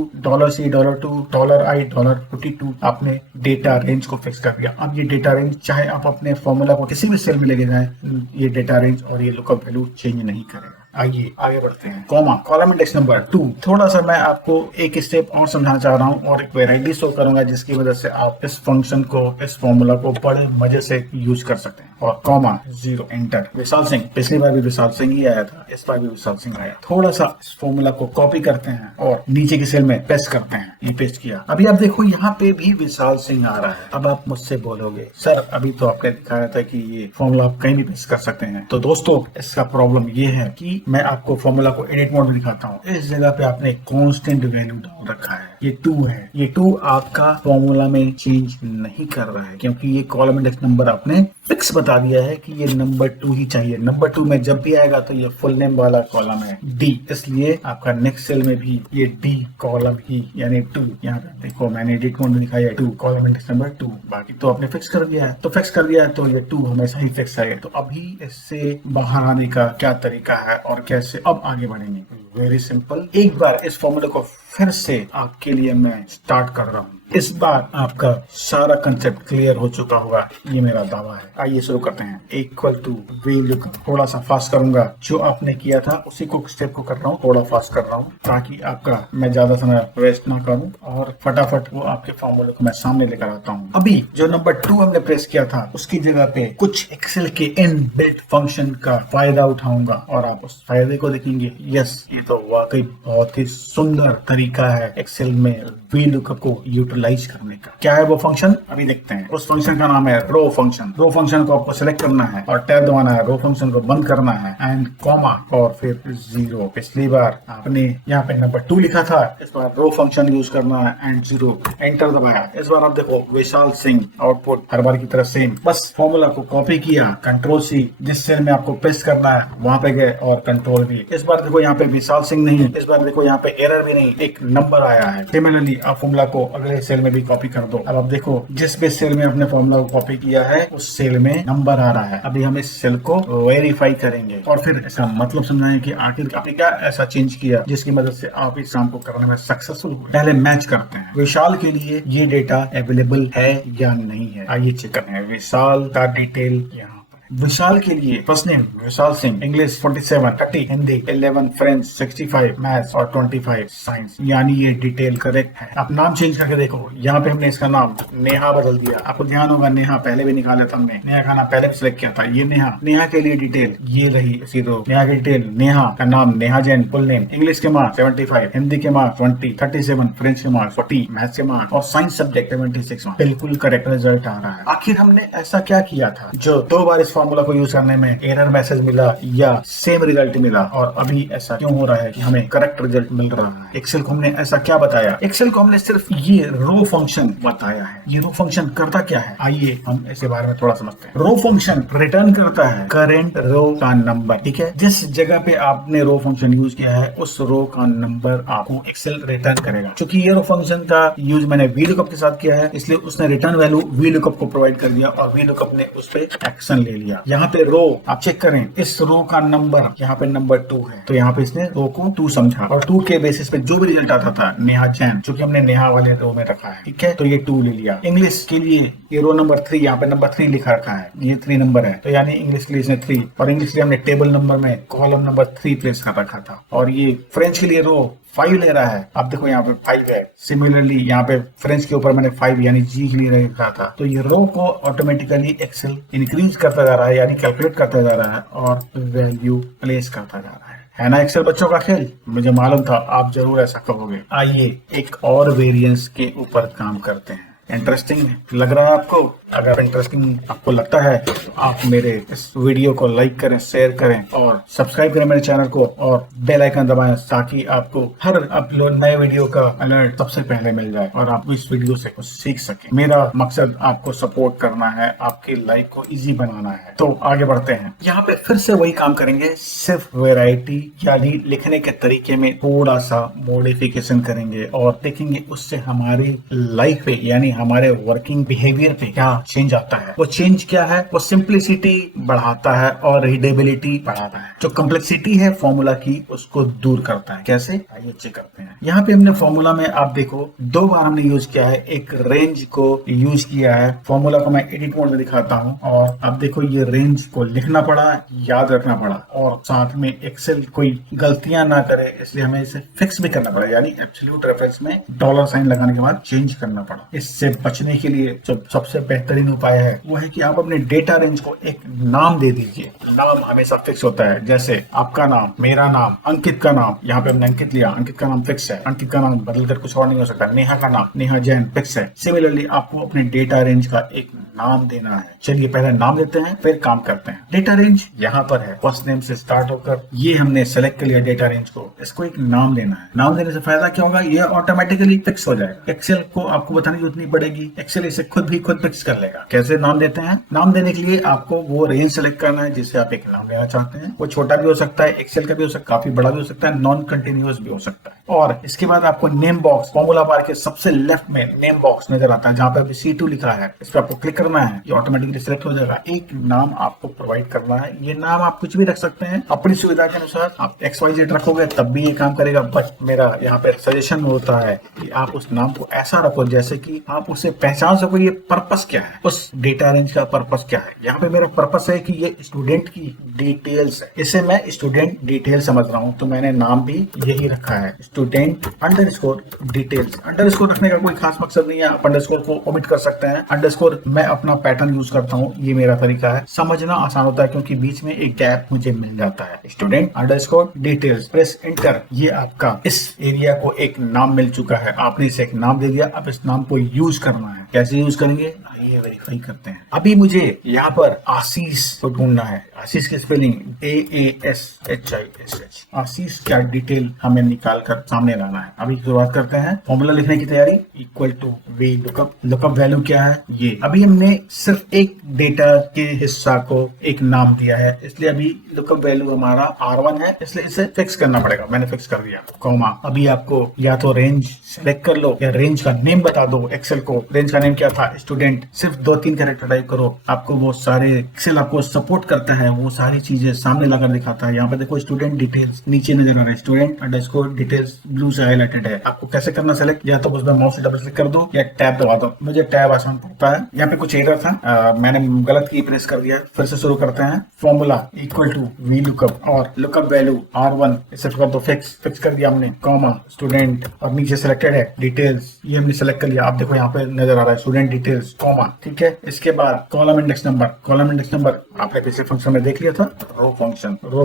$C $2 I $52 आपने डेटा रेंज को फिक्स कर दिया। अब ये डेटा रेंज चाहे आप अपने फॉर्मूला को किसी भी सेल में लेके जाएं, ये डेटा रेंज और ये लुकअप वैल्यू चेंज नहीं करेगा। आइए आगे बढ़ते हैं। Comma, column index number 2। थोड़ा सा मैं आपको एक स्टेप और समझाना चाह रहा हूँ और एक वेराइटी शो करूंगा, जिसकी वजह से आप इस फंक्शन को, इस फॉर्मूला को बड़े मजे से यूज कर सकते हैं। और कॉमा 0 एंटर। विशाल सिंह, पिछली बार भी विशाल सिंह ही आया था, इस बार भी विशाल सिंह आया। थोड़ा सा इस फॉर्मूला को कॉपी करते हैं और नीचे की सेल में पेस्ट करते हैं। ये पेस्ट किया। अभी आप देखो यहाँ पे भी विशाल सिंह आ रहा है। अब आप मुझसे बोलोगे सर अभी तो आपने दिखाया था कि ये फॉर्मूला आप कहीं भी पेस्ट कर सकते हैं। तो दोस्तों इसका प्रॉब्लम ये है कि मैं आपको फॉर्मूला को एडिट मोड में दिखाता हूँ। इस जगह पे आपने कांस्टेंट वैल्यू डाल रखा है, ये 2 है। ये 2 आपका फॉर्मूला में चेंज नहीं कर रहा है, क्योंकि ये कॉलम इंडेक्स नंबर आपने फिक्स बता दिया है कि ये नंबर 2 ही चाहिए। नंबर 2 में जब भी आएगा तो ये फुल नेम वाला कॉलम है D, इसलिए आपका नेक्स्ट सेल में भी ये D कॉलम ही यानी 2। यहाँ पे देखो मैंने एडिट मोड में दिखाया है 2, कॉलम इंडेक्स नंबर 2। बाकी तो आपने फिक्स कर दिया है, तो फिक्स कर दिया है तो ये 2 हमेशा ही फिक्स है। तो अभी इससे बाहर आने का क्या तरीका है और कैसे अब आगे बढ़ेंगे, वेरी सिंपल। एक बार इस फॉर्मूला को फिर से आपके लिए मैं स्टार्ट कर रहा हूँ। इस बार आपका सारा कंसेप्ट क्लियर हो चुका होगा, ये मेरा दावा है। आइए शुरू करते हैं। इक्वल टू VLOOKUP, थोड़ा सा फास्ट करूंगा, जो आपने किया था उसी को स्टेप को कर रहा हूँ, थोड़ा फास्ट कर रहा हूँ ताकि आपका मैं ज्यादा समय वेस्ट ना करूँ और फटाफट वो आपके फॉर्मूले को मैं सामने लेकर आता हूँ। अभी जो नंबर 2 हमने प्रेस किया था उसकी जगह पे कुछ एक्सेल के इनबिल्ट फंक्शन का फायदा उठाऊंगा और आप उस फायदे को देखेंगे। यस, ये तो वाकई बहुत ही सुंदर तरीका है एक्सेल में VLOOKUP को यूटिलाइज करने का। क्या है वो फंक्शन, अभी देखते हैं। उस फंक्शन का नाम है रो फंक्शन। रो फंक्शन को आपको सिलेक्ट करना है और टैब दबाना है, रो फंक्शन को बंद करना है एंड कॉमा और फिर 0। पिछली बार आपने यहाँ पे नंबर 2 लिखा था, इस बार रो फंक्शन यूज करना है एंड 0, एंटर दबाया। इस बार आप देखो विशाल सिंह, आउटपुट हर बार की तरह सेम। बस फॉर्मूला को कॉपी किया, Ctrl+C, जिस सेल में आपको पेस्ट करना है वहां पे गए और Ctrl+V। इस बार देखो यहाँ पे विशाल सिंह नहीं, इस बार देखो यहाँ पे एरर भी नहीं, एक नंबर आया है। सिमिलरली आप फॉर्मूला को अगले सेल में भी कॉपी कर दो। अब आप देखो जिस भी सेल में आपने फॉर्मूला को कॉपी किया है उस सेल में नंबर आ रहा है। अभी हम इस सेल को वेरीफाई करेंगे और फिर इसका मतलब समझाएं कि आखिर आपने क्या ऐसा चेंज किया जिसकी मदद से आप इस काम को करने में सक्सेसफुल हुए। पहले मैच करते हैं, विशाल के लिए ये डेटा अवेलेबल है या नहीं है। आइए चेक करते हैं। विशाल का डिटेल यहाँ, विशाल के लिए first name Vishal Singh, English 47, 30 Hindi, 11 French, 65 maths और 25 साइंस, यानी ये डिटेल करेक्ट है। आप नाम चेंज करके देखो, यहाँ पे हमने इसका नाम नेहा बदल दिया। आपको ध्यान होगा नेहा पहले भी निकाला था हमने, नेहा का नाम पहले भी सिलेक्ट किया था। ये नेहा के लिए डिटेल ये रही। इसी तो नेहा की डिटेल, नेहा का नाम Neha Jain, full name, English के मार्क्स 75, हिंदी के मार्क्स 20, 37 फ्रेंच के मार्क्स 40, मैथ्स के मार्क्स और साइंस सब्जेक्ट 76 मार्क्स। बिल्कुल करेक्ट रिजल्ट आ रहा है। आखिर हमने ऐसा क्या किया था जो 2 बार इस फॉर्मूला को यूज करने में एरर मैसेज मिला या सेम रिजल्ट मिला, और अभी ऐसा क्यों हो रहा है कि हमें करेक्ट रिजल्ट मिल रहा है। एक्सेल को हमने ऐसा क्या बताया, एक्सेल को हमने सिर्फ ये रो फंक्शन बताया है। ये रो फंक्शन करता क्या है, आइए हम इसके बारे में थोड़ा समझते हैं। रो फंक्शन रिटर्न करता है करेंट रो का नंबर, ठीक है। जिस जगह पे आपने रो फंक्शन यूज किया है उस रो का नंबर आपको एक्सेल रिटर्न करेगा। क्योंकि ये रो फंक्शन का यूज मैंने VLOOKUP के साथ किया है, इसलिए उसने रिटर्न वैल्यू VLOOKUP को प्रोवाइड कर दिया और VLOOKUP ने उस पर एक्शन ले लिया। यहाँ पे रो आप चेक करें, इस रो का नंबर यहाँ पे नंबर 2 है, तो यहाँ पे इसने रो को 2 समझा और 2 के बेसिस पे जो भी रिजल्ट आता था नेहा जैन, जो कि हमने नेहा वाले रो में रखा है, ठीक है, तो ये 2 ले लिया। इंग्लिश के लिए ये रो नंबर 3, यहाँ पे नंबर 3 लिखा रखा है, ये 3 नंबर है, तो यानी इंग्लिश के लिए इसने 3, और इंग्लिश के लिए हमने टेबल नंबर में कॉलम नंबर 3 प्लेस कर रखा था। और ये फ्रेंच के लिए रो 5 ले रहा है, आप देखो यहाँ पे 5 है। सिमिलरली यहाँ पे फ्रेंच के ऊपर मैंने 5 यानी जी के लिए लिखा था, तो ये रो को ऑटोमेटिकली एक्सेल इंक्रीज करता जा रहा है, यानी कैलकुलेट करता जा रहा है और वैल्यू प्लेस करता जा रहा है ना एक्सेल बच्चों का खेल। मुझे मालूम था आप जरूर ऐसा कहोगे। आइए एक और वेरिएंस के ऊपर काम करते हैं। इंटरेस्टिंग लग रहा है आपको? अगर इंटरेस्टिंग आपको लगता है तो आप मेरे इस वीडियो को लाइक करें, शेयर करें और सब्सक्राइब करें मेरे चैनल को और बेल आइकन दबाएं ताकि आपको हर अपलोड नए वीडियो का अलर्ट सबसे पहले मिल जाए और आप इस वीडियो से कुछ सीख सकें। मेरा मकसद आपको सपोर्ट करना है, आपकी लाइफ को इजी बनाना है। तो आगे बढ़ते हैं। यहाँ पे फिर से वही काम करेंगे, सिर्फ वैरायटी यानी लिखने के तरीके में थोड़ा सा मॉडिफिकेशन करेंगे और देखेंगे उससे हमारी लाइफ पे यानी हमारे वर्किंग बिहेवियर पे क्या चेंज आता है। वो चेंज क्या है? वो सिंप्लिसिटी बढ़ाता है और रीडेबिलिटी बढ़ाता है। जो कॉम्प्लेक्सिटी है फॉर्मूला की उसको दूर करता है। कैसे? आइए चेक करते हैं। यहाँ पे हमने फॉर्मूला में आप देखो 2 बार हमने यूज किया है, एक रेंज को यूज किया है। फॉर्मूला को मैं एडिट मोड में दिखाता हूँ और अब देखो ये रेंज को लिखना पड़ा, याद रखना पड़ा और साथ में एक्सेल कोई गलतियां ना करे इसलिए हमें इसे फिक्स भी करना पड़ा, यानी एब्सोल्यूट रेफरेंस में $साइन लगाने के बाद चेंज करना पड़ा। इससे बचने के लिए जो सबसे बेहतरीन उपाय है वो है कि आप अपने डेटा रेंज को एक नाम दे दीजिए। नाम हमेशा फिक्स होता है, जैसे आपका नाम, मेरा नाम, अंकित का नाम, यहाँ पे हमने अंकित लिया, अंकित का नाम फिक्स है, अंकित का नाम बदलकर कुछ और नहीं हो सकता। नेहा का नाम नेहा जैन फिक्स है। सिमिलरली आपको अपने डेटा रेंज का एक नाम देना है। चलिए पहले नाम देते हैं फिर काम करते हैं। डेटा रेंज यहाँ पर है, फर्स्ट नेम से स्टार्ट होकर ये हमने सेलेक्ट कर लिया डेटा रेंज को, इसको एक नाम देना है। नाम देने से फायदा क्या होगा? ये ऑटोमेटिकली फिक्स हो जाएगा। एक्सेल को आपको बताने की जरूरत नहीं पड़ेगी, एक्सेल इसे खुद फिक्स कर कर लेगा। कैसे नाम देते हैं? नाम देने के लिए आपको वो रेंज सेलेक्ट करना है जिससे आप एक नाम लेना चाहते हैं। वो छोटा भी हो सकता है, एक्सेल का भी हो सकता है, काफी बड़ा भी हो सकता है, नॉन कंटिन्यूअस भी हो सकता है। और इसके बाद आपको नेम बॉक्स, फॉर्मूला बार के सबसे लेफ्ट में नेम बॉक्स नजर आता है जहां पे अभी C2 लिखा है, इस पर आपको क्लिक करना है। ये ऑटोमेटिकली सिलेक्ट हो जाएगा। एक नाम आपको प्रोवाइड करना है। ये नाम आप कुछ भी रख सकते हैं अपनी सुविधा के अनुसार। आप XYZ रखोगे तब भी ये काम करेगा, बट मेरा यहाँ पे सजेशन होता है कि आप उस नाम को ऐसा रखो जैसे कि आप उसे पहचान सको ये पर्पस क्या है, उस डेटा रेंज का पर्पस क्या है। यहाँ पे मेरा पर्पस है कि ये स्टूडेंट की डिटेल्स है, इसे मैं स्टूडेंट डिटेल समझ रहा हूँ, तो मैंने नाम भी यही रखा है, स्टूडेंट अंडरस्कोर डिटेल्स। अंडरस्कोर रखने का कोई खास मकसद नहीं है, आप अंडरस्कोर को ओमिट कर सकते हैं। अंडरस्कोर मैं अपना पैटर्न यूज करता हूँ, ये मेरा तरीका है, समझना आसान होता है क्योंकि बीच में एक गैप मुझे मिल जाता है। Student underscore details, press enter. ये आपका इस एरिया को एक नाम मिल चुका है, आपने इसे एक नाम दे दिया। अब इस नाम को यूज करना है। कैसे यूज करेंगे आइए वेरीफाई करते हैं। अभी मुझे यहाँ पर आशीष को ढूंढना है। आशीष की स्पेलिंग AASHISH। आशीष क्या डिटेल हमें निकाल कर सामने लाना है। अभी शुरुआत करते हैं फॉर्मूला लिखने की तैयारी। Equal to V lookup. Lookup value क्या है? ये अभी हमने सिर्फ एक डेटा के हिस्सा को एक नाम दिया है, इसलिए अभी लुकअप वैल्यू हमारा R1 है, इसलिए इसे फिक्स करना पड़ेगा। मैंने फिक्स कर दिया, कॉमा। अभी आपको या तो रेंज सेलेक्ट कर लो या रेंज का नेम बता दो एक्सेल को। रेंज का नेम क्या था? स्टूडेंट। सिर्फ 2-3 कैरेक्टर टाइप करो, आपको वो सारे एक्सेल आपको सपोर्ट करता है, वो सारी चीजें सामने लाकर दिखाता है। यहाँ पे देखो स्टूडेंट डिटेल्स नीचे नजर आ रहा है, स्टूडेंट अंडरस्कोर डिटेल्स ब्लू से हाईलाइटेड है। आपको कैसे करना सेलेक्ट? या तो उसमें माउस से डबल क्लिक कर दो या टैब दबा दो। मुझे टैब आसान पड़ता है। यहाँ पे कुछ एरर था, मैंने गलत की प्रेस कर दिया। फिर से शुरू करते हैं। Formula equal to V lookup और लुकअप वैल्यू R1 इसे कर दो फिक्स कर दिया हमने, कॉमा स्टूडेंट और नीचे सिलेक्टेड है डिटेल्स, ये हमने सेलेक्ट कर लिया। आप देखो यहाँ पे नजर आ रहा है स्टूडेंट डिटेल्स, कॉमा। ठीक है, इसके बाद कॉलम इंडेक्स नंबर आपने पिछले फंक्शन में देख लिया था, रो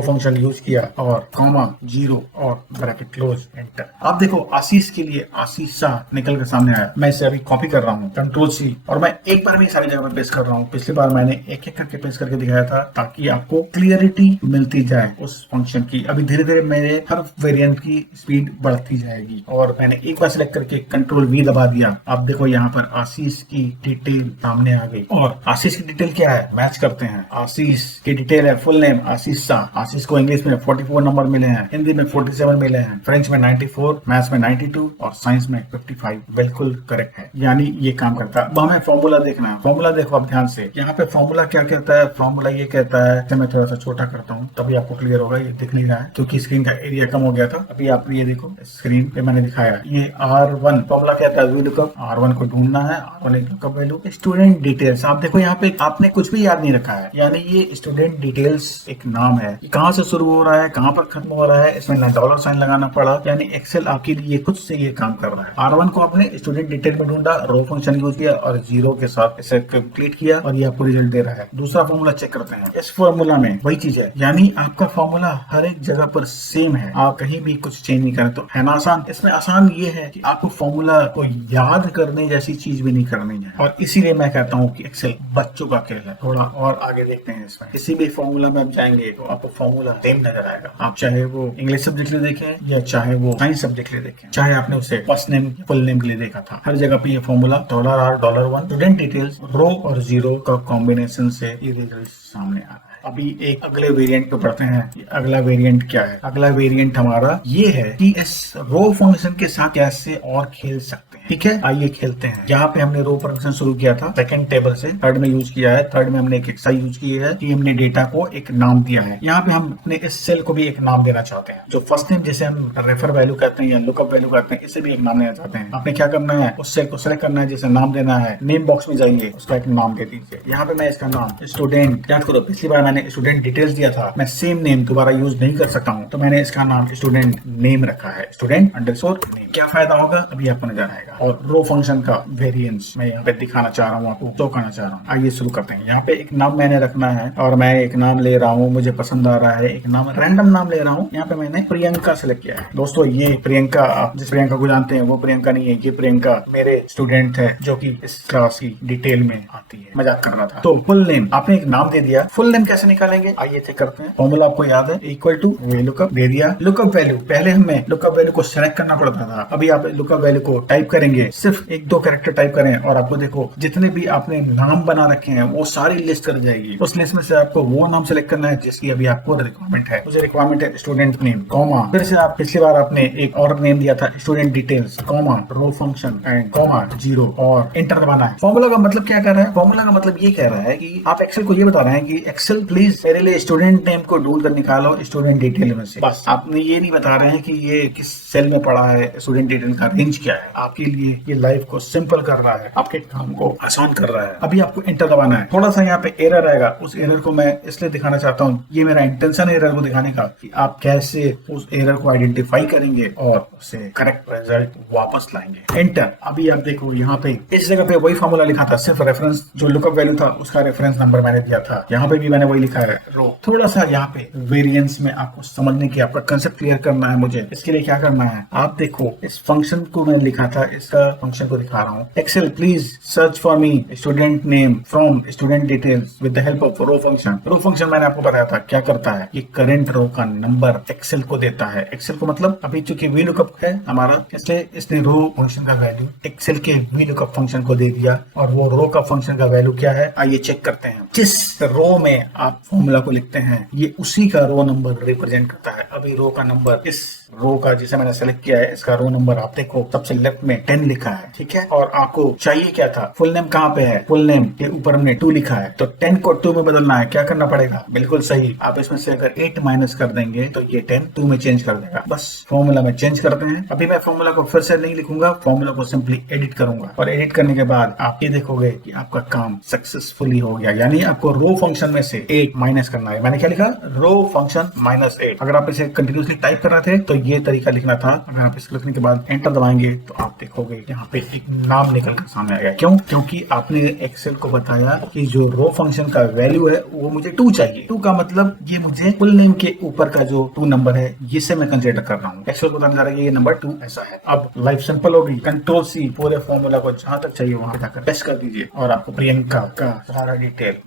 फंक्शन यूज किया और कॉमा 0 और ब्रैकेट क्लोज, एंटर। आप देखो आशीष के लिए आशीष शाह निकल कर सामने आया। मैं इसे अभी कॉपी कर रहा हूँ, Ctrl+C, और मैं एक बार में सारी जगह पर पेस्ट कर रहा हूँ। पिछली बार मैंने एक एक करके पेस्ट करके दिखाया था ताकि आपको क्लियरिटी मिलती जाए उस फंक्शन की। अभी धीरे धीरे मेरे हर वेरिएंट की स्पीड बढ़ती जाएगी। और मैंने एक बार सिलेक्ट करके Ctrl+V दबा दिया। आप देखो यहाँ पर आशीष की डिटेल सामने आ गई। और आशीष की डिटेल क्या है मैच करते हैं। आशीष की डिटेल है फुल नेम आशीष शाह। आशीष को इंग्लिश में 44 नंबर मिले हैं, हिंदी में 47 मिले हैं, फ्रेंच में 94, मैथ्स में 92 और साइंस में 55। बिल्कुल करेक्ट है, यानी ये काम करता है। अब हमें फॉर्मूला देखना है। फॉर्मूला देखो आप ध्यान से, यहाँ पे फॉर्मूला क्या कहता है। फॉर्मूला ये कहता है, मैं थोड़ा सा छोटा करता हूँ तभी आपको क्लियर होगा। ये दिख नहीं रहा है क्योंकि स्क्रीन का एरिया कम हो गया था। अभी आप ये देखो स्क्रीन पे मैंने दिखाया, ये R1 फॉर्मूला कहता है वी लुकअप। R1 को ढूंढना है, R1 एक लुकअप वैल्यू। स्टूडेंट डिटेल्स, आप देखो यहाँ पे आपने कुछ भी याद नहीं रखा है, यानी ये स्टूडेंट डिटेल्स एक नाम है। कहाँ से शुरू हो रहा है, कहाँ पर खत्म हो रहा है, इसमें ना डॉलर साइन लगाना पड़ा, यानी एक्सेल आपके लिए खुद से ये काम कर रहा है। R1 को आपने स्टूडेंट डिटेल में ढूंढा, रो फंक्शन यूज किया और 0 के साथ इसे कंप्लीट किया और ये आपको रिजल्ट दे रहा है। दूसरा फॉर्मूला चेक करते हैं। इस फॉर्मूला में वही चीज है, यानी आपका फॉर्मूला हर एक जगह पर सेम है, आप कहीं भी कुछ चेंज नहीं करें। तो है ना आसान। इसमें आसान ये है कि आपको फॉर्मूला को याद करने जैसी चीज भी नहीं करनी है, और इसीलिए मैं कहता हूँ कि एक्सेल बच्चों का खेल है। थोड़ा और आगे देखते हैं। इसमें किसी भी फॉर्मूला में आप जाएंगे तो आपको फॉर्मूला सेम नजर आएगा। आप चाहे वो इंग्लिश सब्जेक्ट लिए देखें या चाहे वो साइंस सब्जेक्ट लिए देखें, चाहे आपने उसे फर्स्ट नेम फुल नेम के लिए देखा था, हर जगह पे ये फॉर्मूला $R $1 स्टूडेंट डिटेल्स रो और 0 का कॉम्बिनेशन से ये रिजल्ट सामने आ रहा है। अभी एक अगले वेरिएंट पे पढ़ते हैं। अगला वेरिएंट क्या है? अगला वेरिएंट हमारा ये है कि इस रो फंक्शन के साथ कैसे और खेल सकते हैं। ठीक है, आइए खेलते हैं। यहाँ पे हमने रो फंक्शन शुरू किया था सेकंड टेबल से, थर्ड में यूज किया है। थर्ड में हमने एक एक्सरसाइज यूज की है कि हमने डेटा को एक नाम दिया है। यहाँ पे हम अपने इस सेल को भी एक नाम देना चाहते हैं। जो फर्स्ट नेम जिसे हम रेफर वैल्यू कहते हैं या लुकअप वैल्यू कहते हैं, इसे भी एक नाम देना चाहते हैं। आपने क्या करना है, उस सेल को सिलेक्ट करना है जिसे नाम देना है, नेम बॉक्स में जाइए, उसका एक नाम दे दीजिए। यहाँ पे मैं इसका नाम स्टूडेंट, याद करो पिछली बार मैंने स्टूडेंट डिटेल्स दिया था, मैं सेम नेम दोबारा यूज नहीं कर सकता हूँ, तो मैंने इसका नाम स्टूडेंट नेम रखा है, स्टूडेंट अंडरस्कोर नेम। क्या फायदा होगा अभी आपको नजर आएगा। और रो फंक्शन का वेरिएंस मैं यहाँ पे दिखाना चाह रहा हूँ, आपको शो करना चाह रहा हूँ। आइए शुरू करते हैं। यहाँ पे एक नाम मैंने रखना है और मैं एक नाम ले रहा हूँ, मुझे पसंद आ रहा है, एक नाम रैंडम नाम ले रहा हूँ। यहाँ पे मैंने प्रियंका सेलेक्ट किया है। दोस्तों ये प्रियंका, आप जिस प्रियंका को जानते हैं वो प्रियंका नहीं है, ये प्रियंका मेरे स्टूडेंट है जो कि इस क्लास की डिटेल में आती है। मजाक कर रहा था। तो फुल नेम, आपने एक नाम दे दिया, फुल नेम कैसे निकालेंगे आइए चेक करते हैं। फॉर्मूला आपको याद है, इक्वल टू लुकअप दे दिया। लुकअप वैल्यू, पहले हमें लुकअप वैल्यू को सेलेक्ट करना पड़ता था, अभी आप लुकअप वैल्यू को टाइप करेंगे करेंगे, सिर्फ 1-2 कैरेक्टर टाइप करें और आपको देखो जितने भी आपने नाम बना रखे हैं वो सारी लिस्ट कर जाएगी। उस लिस्ट में से आपको वो नाम सेलेक्ट करना है जिसकी अभी आपको रिक्वायरमेंट है। मुझे रिक्वायरमेंट है स्टूडेंट नेम, कॉमा, फिर से आप पिछली बार आपने एक और नेम दिया था student details, comma, row function and comma 0 और एंटर दबाना है। फॉर्मूला का मतलब क्या कर रहा है? फॉर्मूला का मतलब ये कह रहा है कि आप एक्सेल को ये बता रहे हैं कि एक्सेल प्लीज मेरे लिए स्टूडेंट नेम को ढूंढ कर निकालो स्टूडेंट डिटेल में से। बस आपने ये नहीं बता रहे हैं कि ये किस सेल में पड़ा है, स्टूडेंट डिटेल का रेंज क्या है। आपके लिए ये लाइफ को सिंपल कर रहा है, आपके काम को आसान कर रहा है। अभी आपको एंटर दबाना है। थोड़ा सा यहाँ पे एरर आएगा, उस एरर को मैं इसलिए दिखाना चाहता हूँ, ये मेरा इंटेंशन एरर को दिखाने का कि आप कैसे उस एरर को आइडेंटिफाई करेंगे और उसे करेक्ट रिजल्ट वापस लाएंगे। एंटर। अभी आप देखो यहाँ पे इस जगह पे वही फॉर्मूला लिखा था, सिर्फ रेफरेंस जो लुकअप वैल्यू था उसका रेफरेंस नंबर मैंने दिया था। यहाँ पे भी मैंने वही लिखा है रो। थोड़ा सा यहाँ पे वेरिएंस में आपको समझने की, आपका कंसेप्ट क्लियर करना है मुझे। इसके लिए क्या करना है, आप देखो इस फंक्शन को मैंने लिखा था, इसका फंक्शन को दिखा रहा हूँ। Excel please search for me student name from student details with the help of row function. Row function मैंने आपको बताया था क्या करता है, ये करंट रो का नंबर एक्सेल को देता है। एक्सेल को मतलब अभी चूंकि वी लुकअप है हमारा, इसलिए इसने रो फंक्शन का वैल्यू एक्सेल के वी लुकअप फंक्शन को दे दिया। और वो रो का फंक्शन का वैल्यू क्या है, आइए चेक करते हैं। जिस रो में आप फॉर्मूला को लिखते हैं ये उसी का रो नंबर रिप्रेजेंट करता है। अभी रो का नंबर, इस रो का जिसे मैंने सेलेक्ट किया है, इसका रो नंबर आप देखो सबसे लेफ्ट में 10 लिखा है, ठीक है। और आपको चाहिए क्या था, फुल नेम कहाँ पे है, फुल नेम के ऊपर हमने 2 लिखा है, तो 10 को 2 में बदलना है। क्या करना पड़ेगा, बिल्कुल सही, आप इसमें से अगर 8 माइनस कर देंगे तो ये 10 2 में चेंज कर देगा। बस फॉर्मूला में चेंज करते हैं। अभी मैं फॉर्मूला को फिर से नहीं लिखूंगा, फॉर्मूला को सिंपली एडिट करूंगा और एडिट करने के बाद आप ये देखोगे कि आपका काम सक्सेसफुली हो गया। यानी आपको रो फंक्शन में से 8 माइनस करना है। मैंने क्या लिखा, रो फंक्शन -8। अगर आप इसे कंटिन्यूसली टाइप कर रहे थे तो ये तरीका लिखना था। अगर आप इसको लिखने के बाद एंटर दबाएंगे तो आप देखोगे यहाँ पे एक नाम निकल कर सामने आएगा। क्यों? क्योंकि आपने एक्सेल को बताया कि जो रो फंक्शन का वैल्यू है वो मुझे 2 चाहिए। 2 का मतलब ये मुझे फुल नेम के ऊपर का जो 2 नंबर है जिसे मैं कंसीडर कर रहा हूँ। एक्सेल बताने जा रहा है कि ये नंबर 2 ऐसा है। अब लाइफ सिंपल होगी, कंट्रोल सी पूरे फॉर्मूला को जहां तक चाहिए वहां जाकर पेस्ट कर दीजिए और आपको प्रियंका का सारा डिटेल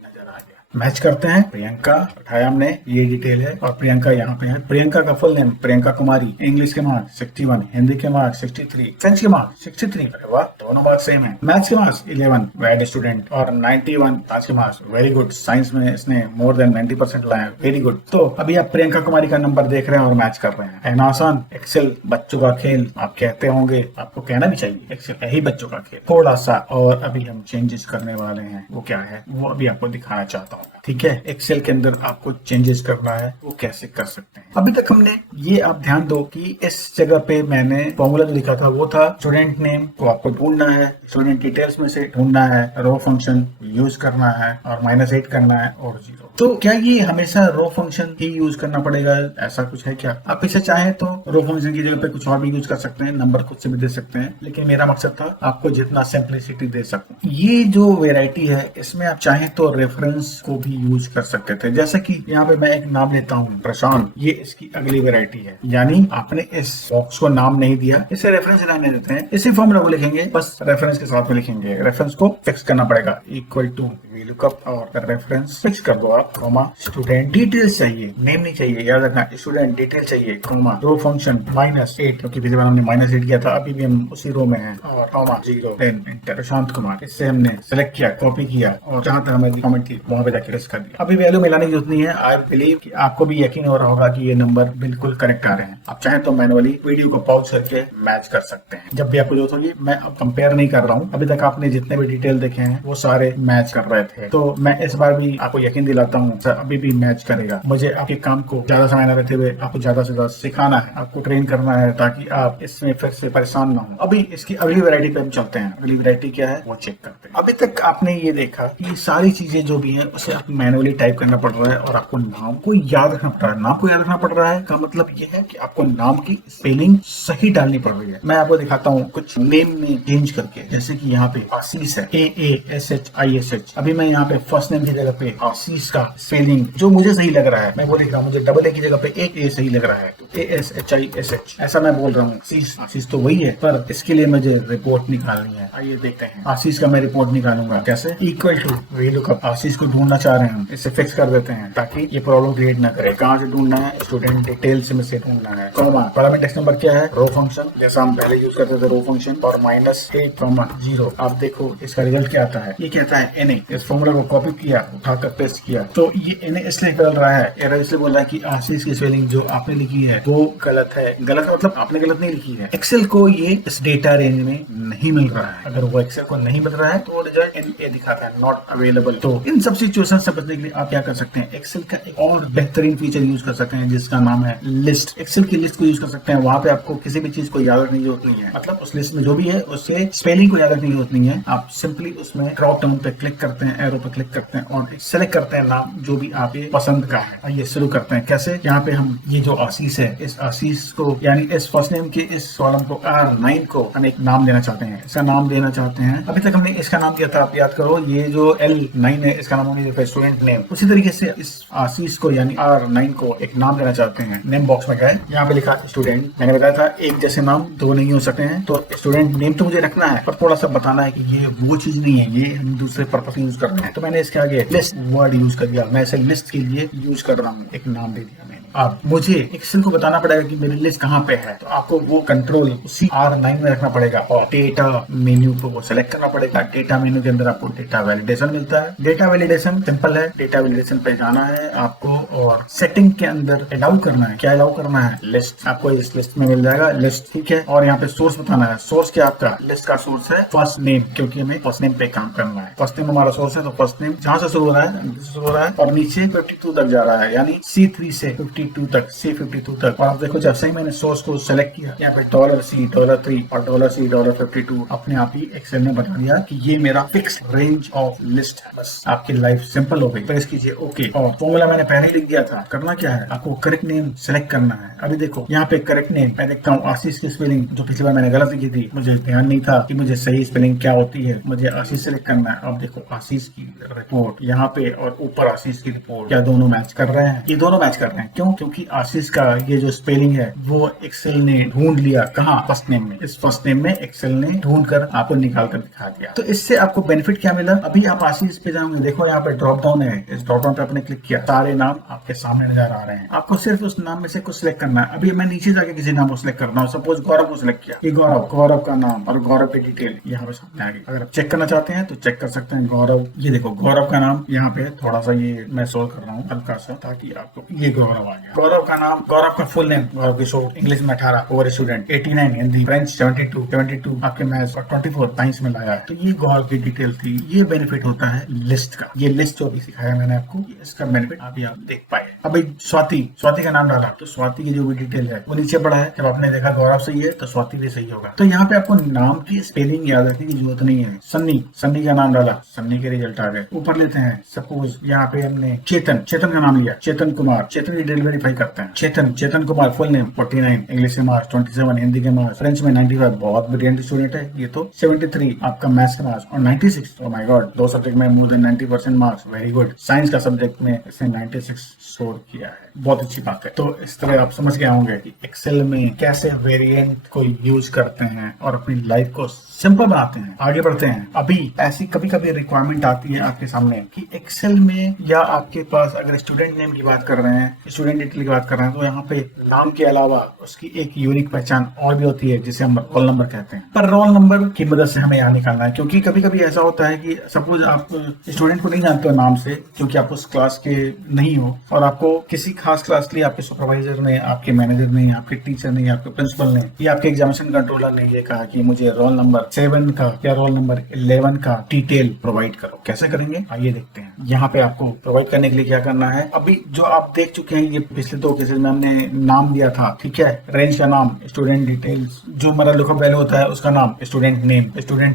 मैच करते हैं। प्रियंका उठाया हमने, ये डिटेल है और प्रियंका यहाँ पे है। प्रियंका का full name Priyanka Kumari, English के मार्क्स 61, हिंदी के मार्क्स 63, फ्रेंच के मार्क्स 63। अरे वाह, दोनों मार्क्स सेम है। मैथ्स के मार्क्स 11, बैड स्टूडेंट, और 91 आज के मार्क्स, वेरी गुड। साइंस में इसने मोर देन 90% लाया, वेरी गुड। तो अभी आप प्रियंका कुमारी का नंबर देख रहे हैं और मैच कर रहे हैं। है ना आसान? एक्सेल बच्चों का खेल आप कहते होंगे, आपको कहना भी चाहिए, एक्सेल यही बच्चों का खेल। थोड़ा सा और अभी हम चेंजेस करने वाले हैं, वो क्या है वो अभी आपको दिखाना चाहता हूँ। ठीक है, एक्सेल के अंदर आपको चेंजेस करना है, वो कैसे कर सकते हैं। अभी तक हमने ये, आप ध्यान दो कि इस जगह पे मैंने फॉर्मूला जो लिखा था वो था स्टूडेंट नेम को आपको ढूंढना है, स्टूडेंट डिटेल्स में से ढूंढना है, रो फंक्शन यूज करना है और -8 करना है और 0। तो क्या ये हमेशा रो फंक्शन ही यूज करना पड़ेगा, ऐसा कुछ है क्या? आप इसे चाहे तो रो फंक्शन की जगह पे कुछ और भी यूज कर सकते हैं, नंबर खुद से भी दे सकते हैं, लेकिन मेरा मकसद था आपको जितना सिंप्लिसिटी दे सकूं। ये जो वेराइटी है इसमें आप चाहे तो रेफरेंस को भी यूज कर सकते थे। जैसे कि यहाँ पे मैं एक नाम लेता हूँ प्रशांत, ये इसकी अगली वेराइटी है। यानी आपने इस बॉक्स को नाम नहीं दिया, इसे रेफरेंस रहने देते हैं। इसी फॉर्मूला को लिखेंगे, बस रेफरेंस के साथ में लिखेंगे। रेफरेंस को फिक्स करना पड़ेगा, इक्वल टू VLOOKUP और रेफरेंस फिक्स कर दो आप, कॉमा स्टूडेंट डिटेल्स चाहिए, नेम नहीं चाहिए, याद रखना स्टूडेंट डिटेल चाहिए, कॉमा रो फंक्शन -8 क्योंकि पिछली बार हमने -8 किया था, अभी भी हम उसी रो में हैं, और comma 0 then enter. Prashant Kumar इससे हमने सेलेक्ट किया, कॉपी किया और जहां तक हमारी कमेंट थी वहां पे जाकर कर दिया। अभी वैल्यू मिलाने की जरूरत नहीं है। आई बिलीव कि आपको भी यकीन हो रहा होगा कि ये नंबर बिल्कुल करेक्ट आ रहे हैं। आप चाहे तो मैनुअली वीडियो को पॉज करके मैच कर सकते हैं जब भी आपको जरूरत होगी। मैं अब कंपेयर नहीं कर रहा हूँ, अभी तक आपने जितने भी डिटेल देखे हैं वो सारे मैच कर रहे थे, तो मैं इस बार भी आपको यकीन दिलाता हूँ अभी भी मैच करेगा। मुझे आपके काम को ज्यादा समय न रहते हुए आपको ज्यादा से ज्यादा सिखाना है, आपको ट्रेन करना है ताकि आप इसमें फिर से परेशान ना हो। अभी इसकी अगली वैरायटी पे हम चलते हैं। अगली वैरायटी क्या है वो चेक करते हैं। अभी तक आपने ये देखा कि सारी चीजें जो भी है उसे आप मैनुअली टाइप करना पड़ रहा है और आपको नाम को याद रखना पड़ रहा है। नाम को याद रखना पड़ रहा है का मतलब ये है कि आपको नाम की स्पेलिंग सही डालनी पड़ रही है। मैं आपको दिखाता हूँ कुछ नेम में चेंज करके, जैसे कि यहाँ पे आशीष है, AASHISH। अभी मैं यहाँ पे फर्स्ट नेम की जगह पे आशीष का स्पेलिंग जो मुझे सही लग रहा है मैं वो लिख रहा हूँ। मुझे डबल ए की जगह पे एक ए सही लग रहा है, तो ASHISH ऐसा मैं बोल रहा हूँ। आशीष तो वही है, पर इसके लिए मुझे रिपोर्ट निकालनी है। आइए देखते हैं, आशीष का मैं रिपोर्ट निकालूंगा कैसे। इक्वल टू VLOOKUP, आशीष को ढूंढना चाह रहे हैं हम इसे फिक्स कर देते हैं ताकि ये प्रॉब्लम क्रिएट ना करे। कहाँ से ढूंढना है, स्टूडेंट डिटेल्स में से ढूंढना है। कॉलम इंडेक्स नंबर क्या है, रो फंक्शन, जैसा हम पहले यूज करते थे रो फंक्शन, और -8,0। आप देखो इसका रिजल्ट क्या आता है, ये कहता है NA। इस फॉर्मूला को कॉपी किया, उठाकर पेस्ट किया, तो ये NA इसलिए बदल रहा है, एरर इसलिए बोल रहा है कि आशीष की स्पेलिंग जो आपने लिखी है वो गलत है। गलत मतलब आपने गलत नहीं लिखी है, एक्सेल को ये इस डेटा रेंज में नहीं मिल रहा है। अगर वो एक्सेल को नहीं मिल रहा है तो रिजल्ट NA दिखाता है, नॉट अवेलेबल। तो इन सब सिचुएशन से बचने के लिए आप क्या कर सकते हैं, एक्सेल का एक और बेहतरीन फीचर यूज कर सकते हैं जिसका नाम है लिस्ट। एक्सेल की लिस्ट को यूज कर सकते हैं, वहां पे आपको किसी भी चीज को याद रखने की जरूरत नहीं है। मतलब उस लिस्ट में जो भी है उससे स्पेलिंग को याद रखने की जरूरत नहीं है। आप सिंपली उसमें ड्रॉप डाउन पे क्लिक करते हैं, एरो पे क्लिक करते हैं और सेलेक्ट करते हैं नाम जो भी आपके पसंद का है। आइए शुरू करते हैं। कैसे, यहाँ पे हम ये जो आशीष है, इस आशीष को यानी इस फर्स्ट नेम के इस कॉलम को R9 को हम एक नाम देना चाहते हैं, इसका नाम देना चाहते हैं। अभी तक हमने इसका नाम दिया था, आप याद करो, ये जो L9 है इसका नाम होगा स्टूडेंट नेम। उसी तरीके से इस आशीष को यानी R9 को एक नाम देना चाहते हैं। नेम बॉक्स में गए, यहाँ पे लिखा स्टूडेंट। मैंने बताया था एक जैसे नाम दो नहीं हो सकते हैं, तो स्टूडेंट नेम तो मुझे रखना है पर थोड़ा सा बताना है कि ये वो चीज नहीं है, ये हम दूसरे पर्पस यूज कर रहे हैं। तो मैंने इसके आगे लिस्ट वर्ड यूज कर दिया, मैं इसे लिस्ट के लिए यूज कर रहा हूँ, एक नाम दे दिया मैंने। अब मुझे एक्सेल को बताना पड़ेगा कि मेरी लिस्ट कहाँ पे है, तो आपको वो कंट्रोल उसी R9 में रखना पड़ेगा और डेटा मेन्यू को वो सेलेक्ट करना पड़ेगा। डेटा मेन्यू के अंदर आपको डेटा वैलिडेशन मिलता है। डेटा वैलिडेशन सिंपल है, डेटा वैलिडेशन पे जाना है आपको और सेटिंग के अंदर अलाउ करना है। क्या अलाउ करना है, लिस्ट। आपको इस लिस्ट में मिल जाएगा लिस्ट, ठीक है। और यहाँ पे सोर्स बताना है, सोर्स क्या आपका लिस्ट का सोर्स है फर्स्ट नेम, क्योंकि हमें फर्स्ट नेम पे काम करना है। फर्स्ट नेम हमारा सोर्स है, तो फर्स्ट नेम जहाँ से शुरू हो रहा है और नीचे 52 तक जा रहा है, यानी C3 से 52 तक, C52 तक। और आप देखो जैसे ही मैंने सोर्स को सेलेक्ट किया, यहाँ पे $C, $3 और $C, $52 अपने आप ही एक्सेल ने बता दिया कि ये मेरा फिक्स रेंज ऑफ लिस्ट है। बस आपकी लाइफ सिंपल हो गई। प्रेस कीजिए ओके, और फॉर्मूला मैंने पहले ही लिख दिया था। करना क्या है, आपको करेक्ट नेम सेलेक्ट करना है। अभी देखो यहाँ पे करेक्ट नेम मैं देखता हूँ, आशीष की स्पेलिंग जो पिछली बार मैंने गलत लिखी थी, मुझे ध्यान नहीं था कि मुझे सही स्पेलिंग क्या होती है। मुझे आशीष सेलेक्ट करना है। अब देखो आशीष की रिपोर्ट यहाँ पे और ऊपर आशीष की रिपोर्ट, क्या दोनों मैच कर रहे हैं? ये दोनों मैच कर रहे हैं। क्यों? क्योंकि आशीष का ये जो स्पेलिंग है वो एक्सेल ने ढूंढ लिया। कहाँ? फर्स्ट नेम में। इस फर्स्ट नेम में एक्सेल ने ढूंढ कर आपको निकाल कर दिखा दिया। तो इससे आपको बेनिफिट क्या मिला? अभी आप आशीष पे जाओगे, देखो यहाँ पे ड्रॉप डाउन है, इस ड्रॉप डाउन पे आपने क्लिक किया, सारे नाम आपके सामने नजर आ रहे हैं। आपको सिर्फ उस नाम में से कुछ सिलेक्ट करना है। अभी मैं नीचे जाके किसी नाम को सिलेक्ट करना हूँ, सपोज गौरव को सिलेक्ट किया, ये गौरव का नाम और गौरव की डिटेल यहाँ पे सामने आ गई। अगर आप चेक करना चाहते हैं तो चेक कर सकते हैं। गौरव, ये देखो गौरव का नाम यहाँ पे थोड़ा सा ये मैं सोल्व कर रहा हूँ हल्का सा, ताकि आपको ये गौरव आ गया। गौरव का नाम, गौरव का फुल नेम गौरव किशोर, इंग्लिश में 18, ओवर स्टूडेंट 89, हिंदी फ्रेंच 72 आपके मैथ्स और 24 साइंस में लाया। तो ये गौरव की डिटेल थी। ये बेनिफिट होता है लिस्ट का। ये लिस्ट जो भी सिखाया मैंने आपको, इसका बेनिफिट अभी आप देख पाए। अभी स्वाति का नाम डाला तो स्वाति की जो भी डिटेल है वो नीचे पड़ा है। जब आपने देखा गौरव सही है तो स्वाति भी सही होगा। तो यहाँ पे आपको नाम की स्पेलिंग याद रखने की जरूरत नहीं है। सन्नी का नाम डाला, सन्नी के रिजल्ट आ गए। ऊपर लेते हैं, सपोज यहाँ पे हमने चेतन का नाम लिया, चेतन कुमार, चेतन की डिटेल वेरीफाई करते हैं। चेतन कुमार फुल नेम 49, इंग्लिश में मार्क्स 27, हिंदी के मार्क्स, फ्रेंच में 95, बहुत ब्रिलियंट स्टूडेंट है ये तो। 73 आपका मैथ्स का मार्क्स और 96, ओह माय गॉड, दो सब्जेक्ट में more than 90% marks, very good. Science का सब्जेक्ट में इसने 96 स्कोर किया है, बहुत अच्छी बात है। तो इस तरह आप समझ गए होंगे कि एक्सेल में कैसे वेरिएंट को यूज करते हैं और अपनी लाइफ को सिंपल बनाते हैं। आगे बढ़ते हैं। अभी ऐसी कभी कभी रिक्वायरमेंट आती है आपके सामने कि एक्सेल में या आपके पास अगर स्टूडेंट नेम की बात कर रहे हैं, स्टूडेंट डिटेल की बात कर रहे हैं, तो यहाँ पे नाम के अलावा उसकी एक यूनिक पहचान और भी होती है जिसे हम रोल नंबर कहते हैं। पर रोल नंबर की मदद से हमें यहाँ निकालना है, क्योंकि कभी कभी ऐसा होता है कि सपोज आप स्टूडेंट को नहीं जानते हो नाम से, क्योंकि आप उस क्लास के नहीं हो और आपको किसी खास क्लास के लिए आपके सुपरवाइजर ने, आपके मैनेजर ने, आपके टीचर ने, आपके प्रिंसिपल ने या आपके एग्जामिनेशन कंट्रोलर ने ये कहा कि मुझे रोल नंबर 7 का या रोल नंबर 11 का डिटेल प्रोवाइड करो। कैसे करेंगे आइए देखते हैं। यहाँ पे आपको प्रोवाइड करने के लिए क्या करना है, अभी जो आप देख चुके हैं ये पिछले 2 केसेस में हमने नाम दिया था, ठीक है। रेंज का नाम, स्टूडेंट डिटेल्स, जो हमारा लुकअप वैल्यू होता है उसका नाम, स्टूडेंट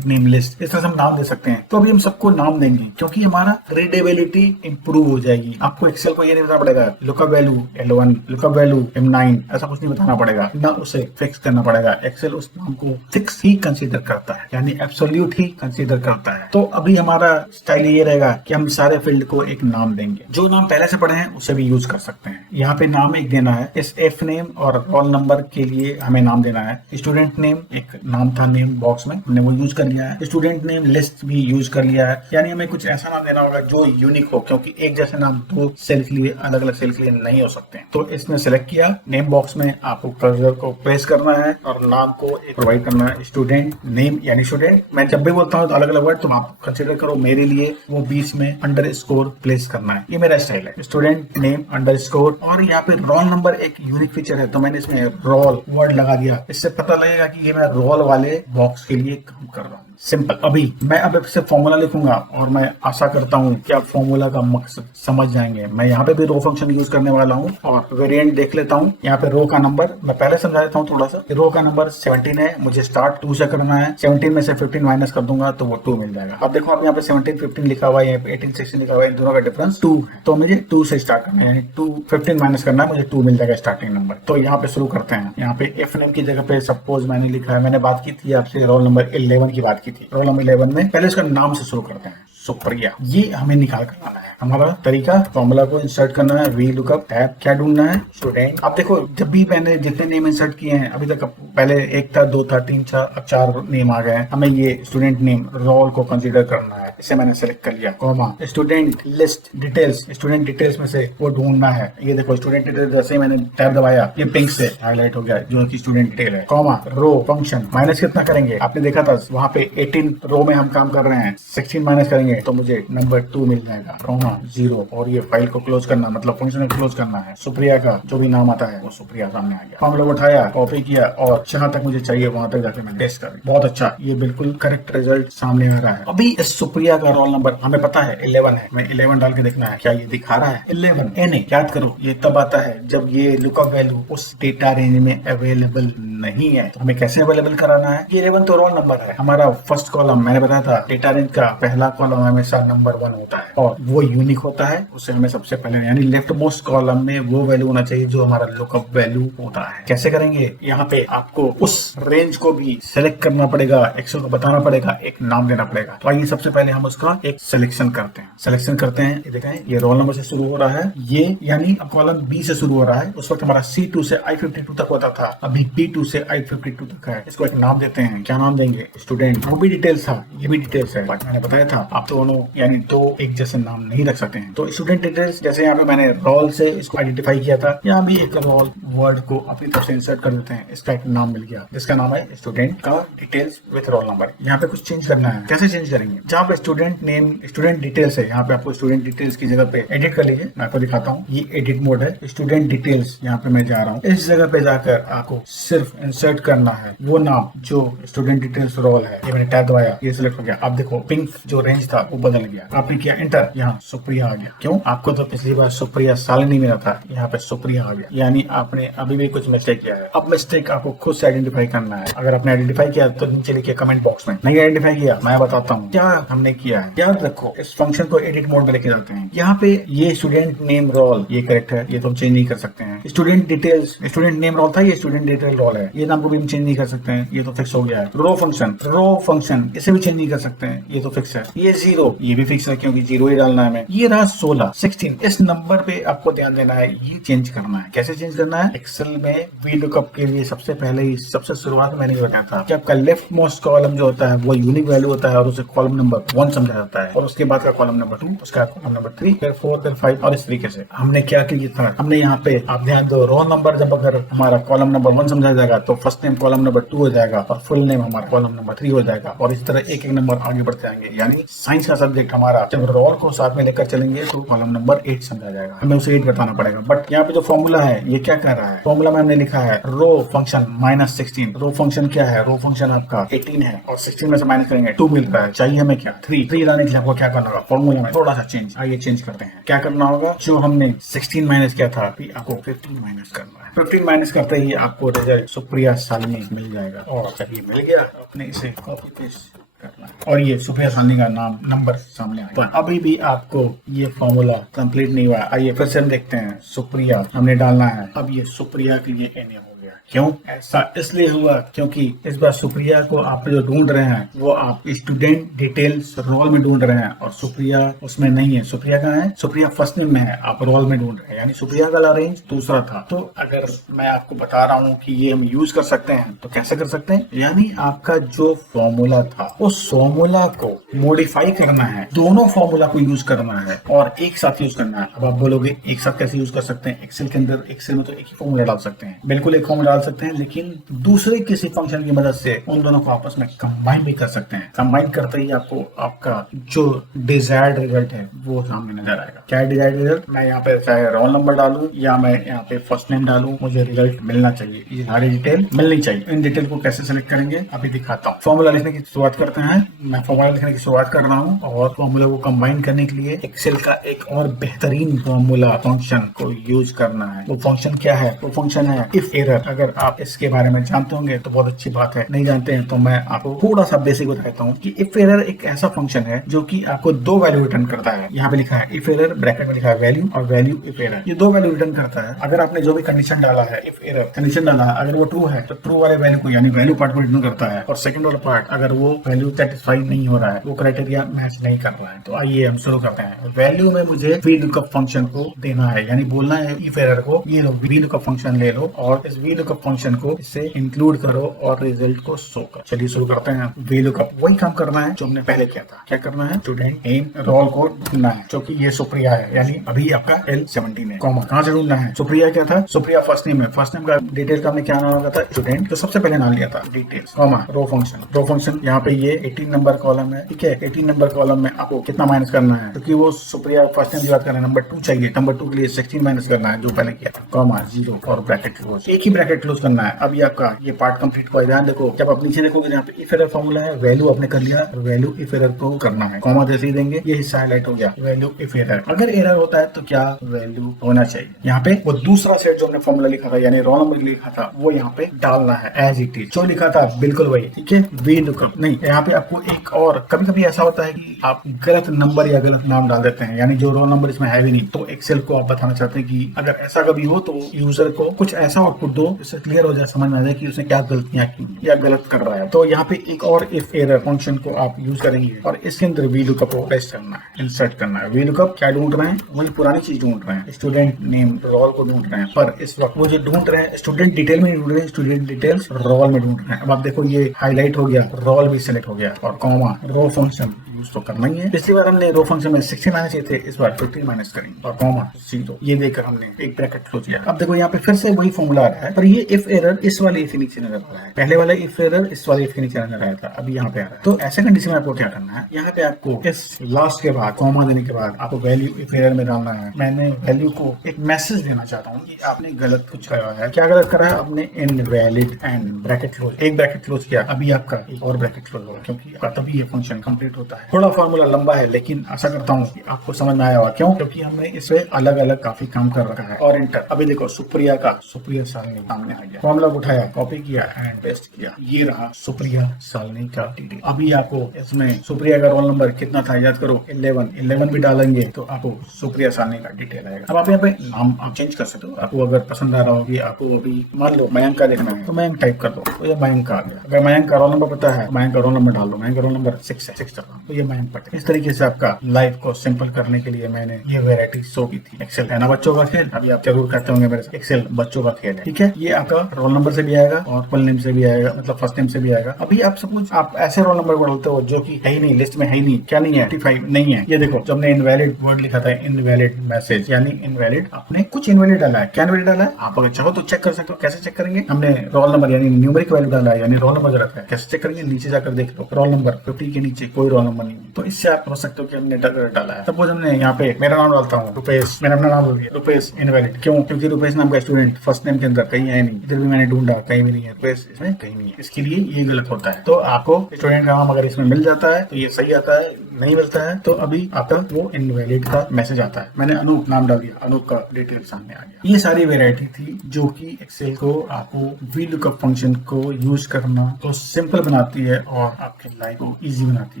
नेम लिस्ट, इस तरह से हम नाम दे सकते हैं। तो अभी हम सबको नाम देंगे क्योंकि हमारा रीडेबिलिटी इंप्रूव हो जाएगी। आपको एक्सेल को ये नहीं बताना पड़ेगा lookup value L1, lookup value M9, ऐसा कुछ नहीं बताना पड़ेगा, ना उसे फिक्स करना पड़ेगा। एक्सेल उस नाम को फिक्स ही कंसीडर करता है, यानी एब्सोल्यूट ही कंसीडर करता है। तो अभी हमारा स्टाइल ये रहेगा कि हम सारे फील्ड को एक नाम देंगे। जो नाम पहले से पढ़े हैं उसे भी यूज कर सकते हैं। यहाँ पे नाम एक देना है। इस एफ नेम और रोल नंबर के लिए हमें नाम देना है। स्टूडेंट नेम एक नाम था नेम बॉक्स में, हमने वो यूज कर लिया है। स्टूडेंट नेम लिस्ट भी यूज कर लिया है। यानी हमें कुछ ऐसा नाम देना होगा जो यूनिक हो, क्योंकि एक जैसे नाम दो सेल के लिए अलग अलग सेल के लिए नहीं हो सकते। तो इसमें सेलेक्ट किया, नेम बॉक्स में आपको कर्सर को प्लेस करना है और नाम को प्रोवाइड करना है स्टूडेंट नेम यानी स्टूडेंट। मैं जब भी बोलता हूँ तो अलग अलग वर्ड, तुम आप कंसिडर करो, मेरे लिए वो बीच में अंडरस्कोर प्लेस करना है। ये मेरा स्टाइल है, स्टूडेंट नेम अंडरस्कोर। और यहाँ पे रोल नंबर एक यूनिक फीचर है, तो मैंने इसमें रोल वर्ड लगा दिया। इससे पता लगेगा कि ये मैं रोल वाले बॉक्स के लिए काम कर रहा हूँ। सिंपल। अभी मैं अब से फॉर्मूला लिखूंगा और मैं आशा करता हूँ कि आप फॉर्मूला का मकसद समझ जाएंगे। मैं यहाँ पे भी रो फंक्शन यूज करने वाला हूँ और वेरिएंट देख लेता हूँ। यहाँ पे रो का नंबर मैं पहले समझा देता हूँ थोड़ा सा। रो का नंबर 17 है, मुझे स्टार्ट 2 से करना है। 17 में से 15 माइनस कर दूंगा तो वो 2 मिल जाएगा। अब देखो आप यहाँ पे 17 15 लिखा हुआ है, यहाँ पे 18 16 लिखा हुआ है, इन दोनों का डिफरेंस 2 है। तो मुझे 2 से स्टार्ट करना है, यानी 2 15 माइनस करना है, मुझे 2 मिल जाएगा स्टार्टिंग नंबर। तो यहाँ पे शुरू करते हैं। यहाँ पे एफ नेम की जगह पे सपोज मैंने लिखा है, मैंने बात की थी आपसे रोल नंबर 11 की बात की थी। रोल नंबर 11 में पहले इसका नाम से शुरू करते हैं, सुप्रिया। ये हमें निकाल कर लाना है। हमारा तरीका फॉर्मूला को इंसर्ट करना है, वी लुकअप टैब क्या ढूंढना है, स्टूडेंट। अब देखो जब भी मैंने जितने नेम इंसर्ट किए हैं अभी तक, पहले 1 था, 2 था, 3 था, अब 4 नेम आ गए। हमें ये स्टूडेंट नेम रोल को कंसीडर करना है, इसे मैंने सेलेक्ट कर लिया। Comma student list details, student details में से वो ढूंढना है। ये देखो स्टूडेंट डिटेल्स, जैसे ही मैंने टैब दबाया ये पिंक से हाईलाइट हो गया जो कि स्टूडेंट डिटेल है। कॉमा रो फंक्शन माइनस कितना करेंगे, आपने देखा था वहां पे 18 रो में हम काम कर रहे हैं, 16 माइनस करेंगे तो मुझे नंबर 2 मिल जाएगा। कॉमा 0 और ये फाइल को क्लोज करना, मतलब फंक्शन को क्लोज करना है। सुप्रिया का जो भी नाम आता है वो सुप्रिया सामने आ गया। फॉर्मूला उठाया, कॉपी किया और जहां तक मुझे चाहिए वहां तक जाके मैं पेस्ट कर। बहुत अच्छा, ये बिल्कुल करेक्ट रिजल्ट सामने आ रहा है। अभी इस सुप्रिया का रोल नंबर हमें पता है 11 है, मैं 11 डाल के देखना है क्या ये दिखा रहा है 11। नहीं, याद करो ये तब आता है जब ये लुकअप वैल्यू उस डेटा रेंज में अवेलेबल नहीं है। तो हमें कैसे अवेलेबल कराना है, ये 11 तो रोल नंबर है हमारा। फर्स्ट कॉलम मैंने बताया था डेटा रेंज का पहला कॉलम हमेशा नंबर 1 होता है और वो यूनिक होता है। उसे हमें सबसे पहले यानी लेफ्ट मोस्ट कॉलम में वो वैल्यू होना चाहिए जो हमारा लुकअप वैल्यू होता है। कैसे करेंगे, यहाँ पे आपको उस रेंज को भी सेलेक्ट करना पड़ेगा, एक्सेल को बताना पड़ेगा, एक नाम देना पड़ेगा। तो आइए सबसे पहले हम उसका एक सिलेक्शन करते हैं। सिलेक्शन करते हैं, ये देखें ये रोल नंबर से शुरू हो रहा है, ये यानी कॉलम बी से शुरू हो रहा है। उस वक्त हमारा C2 से I52 तक होता था, अभी B2 से I52 तक है। इसको एक नाम देते हैं, क्या नाम देंगे, स्टूडेंट। वो भी डिटेल्स था, ये भी डिटेल्स है, मैंने बताया था आप दोनों यानी दो एक जैसे नाम नहीं रख सकते हैं। तो स्टूडेंट डिटेल्स, जैसे यहाँ पे मैंने रोल से इसको आइडेंटिफाई किया था, यहाँ भी एक रोल वर्ड को अपनी तरफ से इंसर्ट कर देते हैं। इसका एक नाम मिल गया जिसका नाम है स्टूडेंट का डिटेल्स विथ रोल नंबर। यहाँ पे कुछ चेंज करना है, कैसे चेंज करेंगे, जहाँ पे स्टूडेंट नेम स्टूडेंट डिटेल्स है, यहाँ पे आपको स्टूडेंट डिटेल्स की जगह पे एडिट कर लीजिए। मैं आपको दिखाता हूँ, ये एडिट मोड है। स्टूडेंट डिटेल्स यहाँ पे मैं जा रहा हूँ, इस जगह पे जाकर आपको सिर्फ इंसर्ट करना है वो नाम जो स्टूडेंट डिटेल्स रोल है। ये मैंने टैब दबाया, ये सिलेक्ट हो गया। आप देखो पिंक जो रेंज था वो बदल गया। आपने किया एंटर, यहाँ सुप्रिया आ गया। क्यों, आपको तो पिछली बार सुप्रिया सालिनी मिला था, यहाँ पे सुप्रिया आ गया। यानी आपने अभी भी कुछ मिस्टेक किया है। अब मिस्टेक आपको खुद से आइडेंटिफाई करना है। अगर आपने आइडेंटिफाई किया तो नीचे लिखिए कमेंट बॉक्स में। नहीं आइडेंटिफाई किया, मैं बताता हूँ क्या हमने किया है। याद रखो इस फंक्शन को एडिट मोड में लेके जाते हैं। यहाँ पे ये स्टूडेंट नेम रोल ये करेक्ट है, ये तो हम चेंज नहीं कर सकते हैं। Student details, student name role था, ये स्टूडेंट डिटेल रोल है, ये नाम को भी हम चेंज नहीं कर सकते हैं, ये तो फिक्स हो गया है। रो फंक्शन इसे भी चेंज नहीं कर सकते हैं, ये तो फिक्स है। ये 0 ये भी फिक्स है क्योंकि 0 ही डालना है हमें। ये रहा 16 इस नंबर पे आपको ध्यान देना है, ये चेंज करना है। कैसे चेंज करना है, एक्सेल में वी लुकअप के लिए सबसे पहले ही सबसे शुरुआत में मैंने बताया था कि आपका लेफ्ट मोस्ट कॉलम जो होता है वो यूनिक वैल्यू होता है और उसे कॉलम नंबर 1 समझा जाता है, और उसके बाद का कॉलम नंबर 2, उसका कॉलम नंबर 3, फिर 4, फिर 5 और इस तरीके से। हमने क्या किया था, हमने यहाँ पे आप ध्यान दो, रोल नंबर जब अगर हमारा कॉलम नंबर 1 समझा जाएगा तो फर्स्ट नेम कॉलम नंबर 2 हो जाएगा और फुल नेम हमारा कॉलम नंबर 3 हो जाएगा, और इस तरह एक एक नंबर आगे बढ़ते जाएंगे। यानी साइंस का सब्जेक्ट हमारा जब रोल को साथ में लेकर चलेंगे तो कॉलम नंबर 8 समझा जाएगा, हमें उसे 8 बताना पड़ेगा। बट यहाँ पे जो फॉर्मूला है ये क्या कर रहा है, फॉर्मूला में हमने लिखा है रो फंक्शन -16। रो फंक्शन क्या है, रो फंक्शन आपका 18 है और 16 में से माइनस करेंगे 2 मिल रहा है। चाहिए हमें क्या, 3 लाने के लिए आपको क्या करना होगा, फॉर्मूला में थोड़ा सा चेंज। आइए चेंज करते हैं। क्या करना होगा, जो हमने 16 माइनस किया था आपको 15 माइनस करना है। 15 माइनस करते ही आपको रिजल्ट सुप्रिया सालिनी मिल जाएगा, और जब ये मिल गया अपने इसे कॉपी पेस्ट करना है और ये सुप्रिया सालिनी का नाम नंबर सामने आएगा। पर अभी भी आपको ये फॉर्मूला कंप्लीट नहीं हुआ। आइए फिर से हम देखते हैं, सुप्रिया हमने डालना है। अब ये सुप्रिया के लिए एन हो गया। गया। क्यों ऐसा इसलिए हुआ क्योंकि इस बार सुप्रिया को आप जो ढूंढ रहे हैं वो आप स्टूडेंट डिटेल्स रोल में ढूंढ रहे हैं और सुप्रिया उसमें नहीं है। सुप्रिया कहाँ है? सुप्रिया फर्स्ट नेम में है, आप रोल में ढूंढ रहे हैं, यानी सुप्रिया का रेंज दूसरा था। तो अगर मैं आपको बता रहा हूँ कि ये हम यूज कर सकते हैं तो कैसे कर सकते हैं, यानी आपका जो फॉर्मूला था उस फॉर्मूला को मॉडिफाई करना है, दोनों फॉर्मूला को यूज करना है और एक साथ यूज करना है। अब आप बोलोगे एक साथ कैसे यूज कर सकते हैं? एक्सेल के अंदर, एक्सेल में तो एक ही फॉर्मूला डाल सकते हैं, बिल्कुल एक फॉर्मूला डाल सकते हैं, लेकिन दूसरे किसी फंक्शन की मदद से उन दोनों को आपस में कंबाइन भी कर सकते हैं। कंबाइन करते ही आपको आपका जो डिजायर्ड रिजल्ट है वो सामने नजर आएगा। क्या है डिजायर्ड रिजल्ट? मैं यहाँ पे चाहे रोल नंबर डालूं या मैं यहाँ पे फर्स्ट नेम डालूं, मुझे रिजल्ट मिलना चाहिए, ये सारी डिटेल मिलनी चाहिए। इन डिटेल को कैसे सेलेक्ट करेंगे अभी दिखाता हूँ। फॉर्मूला लिखने की शुरुआत करते हैं। मैं फॉर्मूला लिखने की शुरुआत कर रहा हूँ और फॉर्मूला को कंबाइन करने के लिए एक्सेल का एक और बेहतरीन फॉर्मूला फंक्शन को यूज करना है। वो फंक्शन क्या है? वो फंक्शन है इफ एरर। अगर आप इसके बारे में जानते होंगे तो बहुत अच्छी बात है, नहीं जानते हैं तो मैं आपको थोड़ा सा बेसिक बताता हूँ कि इफ एरर एक ऐसा फंक्शन है जो कि आपको दो वैल्यू रिटर्न करता है। यहाँ पे लिखा है इफ एरर, ब्रैकेट में लिखा है वैल्यू और वैल्यू इफ एरर, ये दो वैल्यू रिटर्न करता है। अगर आपने जो भी कंडीशन डाला है, इफ एरर कंडीशन डाला है, अगर वो ट्रू है तो ट्रू वाले वैल्यू को यानी वैल्यू पार्ट को रिटर्न करता है, और सेकंड वाला पार्ट अगर वो वैल्यू सेटिस्फाई नहीं हो रहा है, वो क्राइटेरिया मैच नहीं कर रहा है। तो आइए हम शुरू करते हैं। वैल्यू में मुझे VLOOKUP फंक्शन को देना है, यानी बोलना है इफ एरर को ये लो VLOOKUP फंक्शन ले लो और इस VLOOKUP फंक्शन को इससे इंक्लूड करो और रिजल्ट को शो करो। चलिए शुरू करते हैं। VLOOKUP वही काम करना है जो हमने पहले किया था। क्या करना है? स्टूडेंट नेम रोल को ढूंढना है, जो कि ये सुप्रिया है, यानी अभी आपका L17 है। कॉमा कहाँ से ढूंढना है? सुप्रिया क्या था? सुप्रिया फर्स्ट नेम है। फर्स्ट नेम का डिटेल का हमने क्या नाम रखा था? स्टूडेंट। तो सबसे पहले नाम लिया था details, comma row function. Row function यहाँ पे ये 18 नंबर कॉलम है, ठीक है। 18 नंबर कॉलम में आपको कितना माइनस करना है? क्योंकि वो सुप्रिया फर्स्ट नेम की बात कर रहे हैं, नंबर 2 चाहिए, नंबर 2 के लिए 16 माइनस करना है जो पहले किया था, कॉमा 0 और ब्रैकेट क्लोज, एक ही ब्रैकेट क्लोज करना है। अभी आपका ये पार्ट कंप्लीट हुआ। ध्यान देखो, जब आप नीचे देखोगे यहाँ पे इफ एरर फॉर्मूला है, वैल्यू आपने कर लिया, वैल्यू इफ एरर को करना है, कॉमा जैसे ही देंगे ये हिस्सा हाईलाइट हो गया, वैल्यू इफ एरर। अगर एरर होता है तो क्या वैल्यू होना चाहिए? यहाँ पे वो दूसरा सेट जो हमने फॉर्मूला लिखा था यानी रोल नंबर लिखा था वो यहाँ पे डालना है एज इट इज, जो लिखा था बिल्कुल वही, ठीक है। VLOOKUP नहीं, यहाँ पे आपको एक और कभी कभी ऐसा होता है कि आप गलत नंबर या गलत नाम डाल देते हैं, यानी जो रोल नंबर इसमें है भी नहीं। तो एक्सेल को आप बताना चाहते हैं कि अगर ऐसा कभी हो तो यूजर को कुछ ऐसा आउटपुट दो जिससे क्लियर हो जाए, समझ में आ जाए कि उसने क्या गलतियां की या गलत कर रहा है। तो यहाँ पे एक और इफ एरर फंक्शन को आप यूज करेंगे और इसके अंदर VLOOKUP को पेस्ट करना है, इंसर्ट करना है। VLOOKUP क्या ढूंढ रहे हैं? वही पुरानी चीज ढूंढ रहे हैं, स्टूडेंट नेम रोल को ढूंढ रहे हैं, पर इस वक्त वो जो ढूंढ रहे हैं स्टूडेंट डिटेल में ढूंढ रहे हैं, स्टूडेंट डिटेल्स रोल में ढूंढ रहे हैं। अब आप देखो ये हाईलाइट हो गया, रोल भी सिलेक्ट हो गया और कॉमा रो फंक्शन यूज तो करना ही है। पिछली बार हमने रो फंक्शन में 16 माइनस किए थे, इस बार 15 माइनस करेंगे और कॉमा 0, ये देकर हमने एक ब्रैकेट क्लोज किया। अब देखो यहाँ पे फिर से वही फॉर्मूला आ रहा है, पर ये इफ एरर इस वाले इफ के नीचे नजर आ रहा है, पहले वाला इफ एरर इस वाले इफ के नीचे नजर आया था, अभी यहाँ पे आ रहा है। तो ऐसे कंडीशन में आपको क्या करना है? यहाँ पे आपको इस लास्ट के बाद कॉमा देने के बाद आपको वैल्यू इफ एरर में डालना है। मैंने वैल्यू को एक मैसेज देना चाहता हूँ कि आपने गलत कुछ करा है। क्या गलत करा है आपने? इनवैलिड एंड ब्रैकेट क्लोज, एक ब्रैकेट क्लोज किया, अभी आपका एक और ब्रैकेट क्लोज होगा क्योंकि आपका तभी ये फंक्शन कंप्लीट होता है। थोड़ा फॉर्मूला लंबा है लेकिन आशा करता हूँ कि आपको समझ में आया होगा। क्यों? क्योंकि हमने इससे अलग अलग काफी काम कर रखा है। और इंटर, अभी देखो सुप्रिया का सुप्रिया सालनी सामने आ गया, फॉर्मूला उठाया, कॉपी किया एंड पेस्ट किया, ये रहा सुप्रिया सालनी का डिटेल। अभी आपको इसमें सुप्रिया का रोल नंबर कितना था याद करो, 11 भी डालेंगे तो आपको सुप्रिया सालनी का डिटेल आएगा। अब आप यहाँ पे नाम आप चेंज कर सकते हो, आपको अगर पसंद आ रहा हो कि आपको अभी मान लो मयंक का देखना है तो मयंक टाइप कर दो, तो ये मयंक का आ गया। अगर मयंक का रोल नंबर पता है, मयंक का रोल नंबर डाल दो, मयंक का रोल नंबर 6 है, 6 डालना, तो ये मयंक पता है। इस तरीके से आपका लाइफ को सिंपल करने के लिए मैंने ये वैरायटी शो की थी। एक्सेल है ना बच्चों का खेल, अभी आप जरूर करते होंगे मेरे से, एक्सेल बच्चों का खेल है, ठीक है। ये आपका रोल नंबर से भी आएगा और फुल नेम से भी आएगा, मतलब फर्स्ट नेम से भी आएगा। अभी आप सपोज आप ऐसे रोल नंबर को डालते हो जो कि है ही नहीं, लिस्ट में है ही नहीं, क्या नहीं है, 55 नहीं है। ये देखो, जब हमने इनवैलिड वर्ड लिखा था, इनवैलिड मैसेज यानी इनवैलिड, आपने कुछ इनवैलिड डाला है। क्या इनवैलिड डाला है? आप अगर चाहो तो चेक कर सकते हो। कैसे चेक करेंगे? हमने रोल नंबर यानी न्यूमेरिक वैल्यू डाला है, यानी रोल नंबर गलत है। कैसे चेक करेंगे? नीचे जाकर देख लो, रोल नंबर 50 के नीचे कोई रोल नंबर नहीं है, तो इससे आप समझ सकते हो कि हमने डाला है। सपोज हमने यहाँ पे मेरा नाम डालता हूँ रुपेश, मैंने अपना नाम बोल दिया रुपेश, इनवैलिड। क्यों? क्योंकि रुपेश नाम का स्टूडेंट फर्स्ट नेम के अंदर कहीं है नहीं, इधर भी मैंने ढूंढा कहीं भी नहीं है, रुपेश इसमें कहीं नहीं है, इसके लिए ये गलत होता है। तो आपको स्टूडेंट का नाम अगर इसमें मिल जाता है तो ये सही आता है, नहीं मिलता है तो अभी आपका वो इनवैलिड का मैसेज आता है। मैंने अनूप नाम डाल दिया, अनूप का डिटेल सामने आ गया। ये सारी वेराइटी थी जो कि एक्सेल को आपको VLOOKUP फंक्शन को यूज करना तो सिंपल बनाती है और आपकी लाइफ को इजी बनाती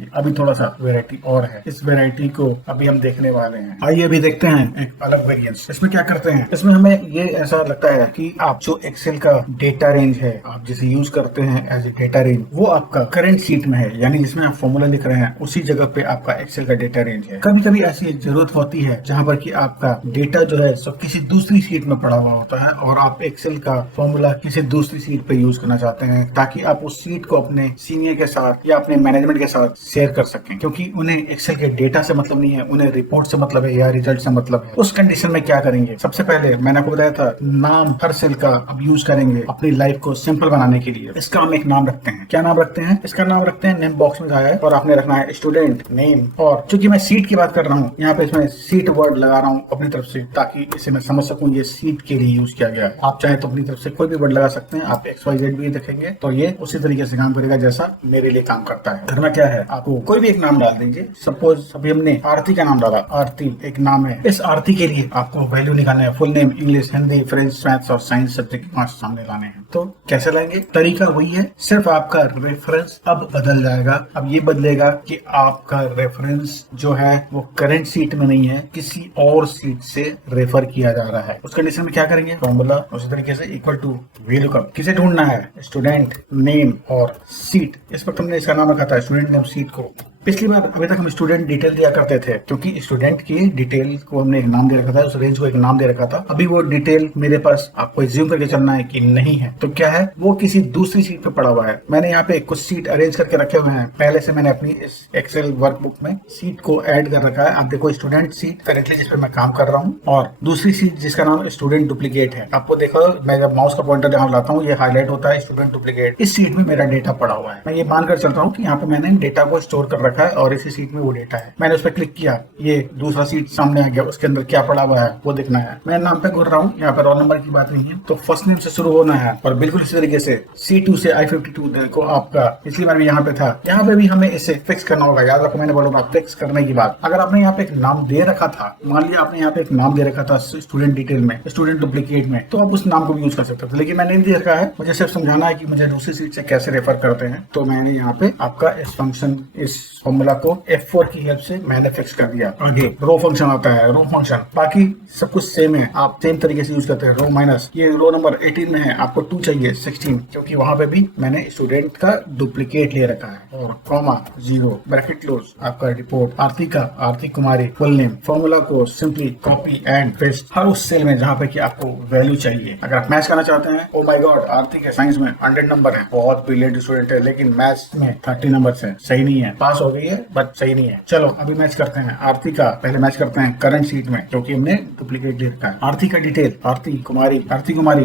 है। अभी थोड़ा सा वेराइटी और है, इस वेराइटी को अभी हम देखने वाले हैं। आइए अभी देखते हैं एक अलग वेरिएंस। इसमें क्या करते हैं, इसमें हमें ये ऐसा लगता है कि आप जो एक्सेल का डेटा रेंज है, आप जिसे यूज करते हैं एज ए डेटा रेंज, वो आपका करंट शीट में है, यानी जिसमें आप फॉर्मूला लिख रहे हैं उसी जगह पे आपका एक्सेल का डेटा रेंज है। कभी कभी ऐसी जरूरत होती है जहां पर कि आपका डेटा जो है सो किसी दूसरी शीट में पड़ा हुआ होता है और आप एक्सेल का फॉर्मूला किसी दूसरी शीट पे यूज करना चाहते हैं ताकि आप उस शीट को अपने सीनियर के साथ या अपने मैनेजमेंट के साथ शेयर कर सकें, क्योंकि उन्हें एक्सेल के डेटा से मतलब नहीं है, उन्हें रिपोर्ट से मतलब है या रिजल्ट से मतलब है। उस कंडीशन में क्या करेंगे, सबसे पहले मैंने आपको बताया था नाम हर सेल का अब यूज करेंगे अपनी लाइफ को सिंपल बनाने के लिए। इसका हम एक नाम रखते हैं। क्या नाम रखते हैं? इसका नाम रखते हैं, नेम बॉक्स में आया है और आपने रखना है स्टूडेंट नेम। और चूंकि मैं सीट की बात कर रहा हूँ यहाँ पे इसमें सीट वर्ड लगा रहा हूँ अपनी तरफ से ताकि इसे मैं समझ सकूं ये सीट के लिए यूज किया गया है। आप चाहे तो अपनी तरफ से कोई भी वर्ड लगा सकते हैं। आप XYZ भी देखेंगे तो ये उसी तरीके से काम करेगा जैसा मेरे लिए काम करता है। करना क्या है, आपको कोई भी एक नाम डाल दीजिए। सपोज अभी हमने आरती का नाम डाला, आरती एक नाम है। इस आरती के लिए आपको वैल्यू निकालना है, full name, English, Hindi, French, maths और साइंस सब्जेक्ट 5 सामने लाने हैं। तो कैसे लाएंगे, तरीका वही है, सिर्फ आपका रेफरेंस अब बदल जाएगा। अब ये बदलेगा कि आपका रेफरेंस जो है वो करंट सीट में नहीं है, किसी और सीट से रेफर किया जा रहा है। उस कंडीशन में क्या करेंगे, फॉर्मूला उसी तरीके से इक्वल टू VLOOKUP। किसे ढूंढना है, स्टूडेंट नेम और सीट। इस वक्त हमने इसका नाम रखा था स्टूडेंट नेम सीट को। पिछली बार अभी तक हम स्टूडेंट डिटेल दिया करते थे क्योंकि स्टूडेंट की डिटेल को हमने एक नाम दे रखा था, उस रेंज को एक नाम दे रखा था। अभी वो डिटेल मेरे पास आपको एज्यूम करके चलना है कि नहीं है, तो क्या है, वो किसी दूसरी सीट पे पड़ा हुआ है। मैंने यहाँ पे कुछ सीट अरेंज करके रखे हुए हैं। पहले से मैंने अपनी इस एक्सेल वर्कबुक में सीट को ऐड कर रखा है। आप देखो स्टूडेंट सीट करेंटली जिस पे मैं काम कर रहा हूँ और दूसरी सीट जिसका नाम स्टूडेंट डुप्लीकेट है। आपको देखो मैं जब माउस का पॉइंटर जहाँ लाता हूँ ये हाईलाइट होता है स्टूडेंट डुप्लीकेट। इस सीट में मेरा डेटा पड़ा हुआ है। मैं ये मानकर चलता हूँ कि यहाँ पे मैंने डेटा को स्टोर कर रखा है और इसी सीट वो डेटा है। मैंने उस पर क्लिक किया, ये दूसरा सीट सामने आ गया, उसके अंदर क्या पड़ा हुआ है वो देखना है। मैं नाम पे घूर रहा हूँ, यहाँ पे रोल नंबर की बात नहीं है, तो फर्स्ट नेम से शुरू होना है और बिल्कुल इसी तरीके से C2 से I52 देखो आपका पिछली बार भी यहाँ पे था। यहाँ पे भी हमें इसे फिक्स करना होगा। याद रखो मैंने बोला फिक्स करने की बात। अगर आपने यहाँ पे एक नाम दे रखा था, मान लिया आपने यहाँ पे एक नाम दे रखा था स्टूडेंट डिटेल में, स्टूडेंट डुप्लीकेट में, तो आप उस नाम को भी यूज कर सकते थे, लेकिन मैंने नहीं दे रखा है। मुझे सिर्फ समझाना है कि मुझे दूसरी सीट से कैसे रेफर करते हैं। तो मैंने यहाँ पे आपका इस फंक्शन, इस फॉर्मूला को F4 की हेल्प से मैंने फिक्स कर दिया। आगे रो फंक्शन आता है, रो फंक्शन बाकी सब कुछ सेम है, आप सेम तरीके से यूज करते हैं। रो माइनस, ये रो नंबर 18 में है, आपको 2 चाहिए 16, क्योंकि वहां पे भी मैंने स्टूडेंट का डुप्लीकेट ले रखा है। और कॉमा 0 ब्रैकेट क्लोज, आपका रिपोर्ट आरती का, Aarti Kumari full name. Formula को सिंपली कॉपी एंड पेस्ट हर उस सेल में जहाँ पे कि आपको वैल्यू चाहिए। अगर आप मैच करना चाहते हैं, ओ माय गॉड आरती के साइंस में 100 नंबर है, बहुत ब्रिलियंट स्टूडेंट है, लेकिन मैथ्स में 30 नंबर है, सही नहीं है, पास हो गई है बट सही नहीं है। चलो अभी मैच करते हैं आरती का, पहले मैच करते हैं करंट सीट में क्योंकि हमने डुप्लीकेट ले रखा है। आरती का डिटेल, आरती कुमारी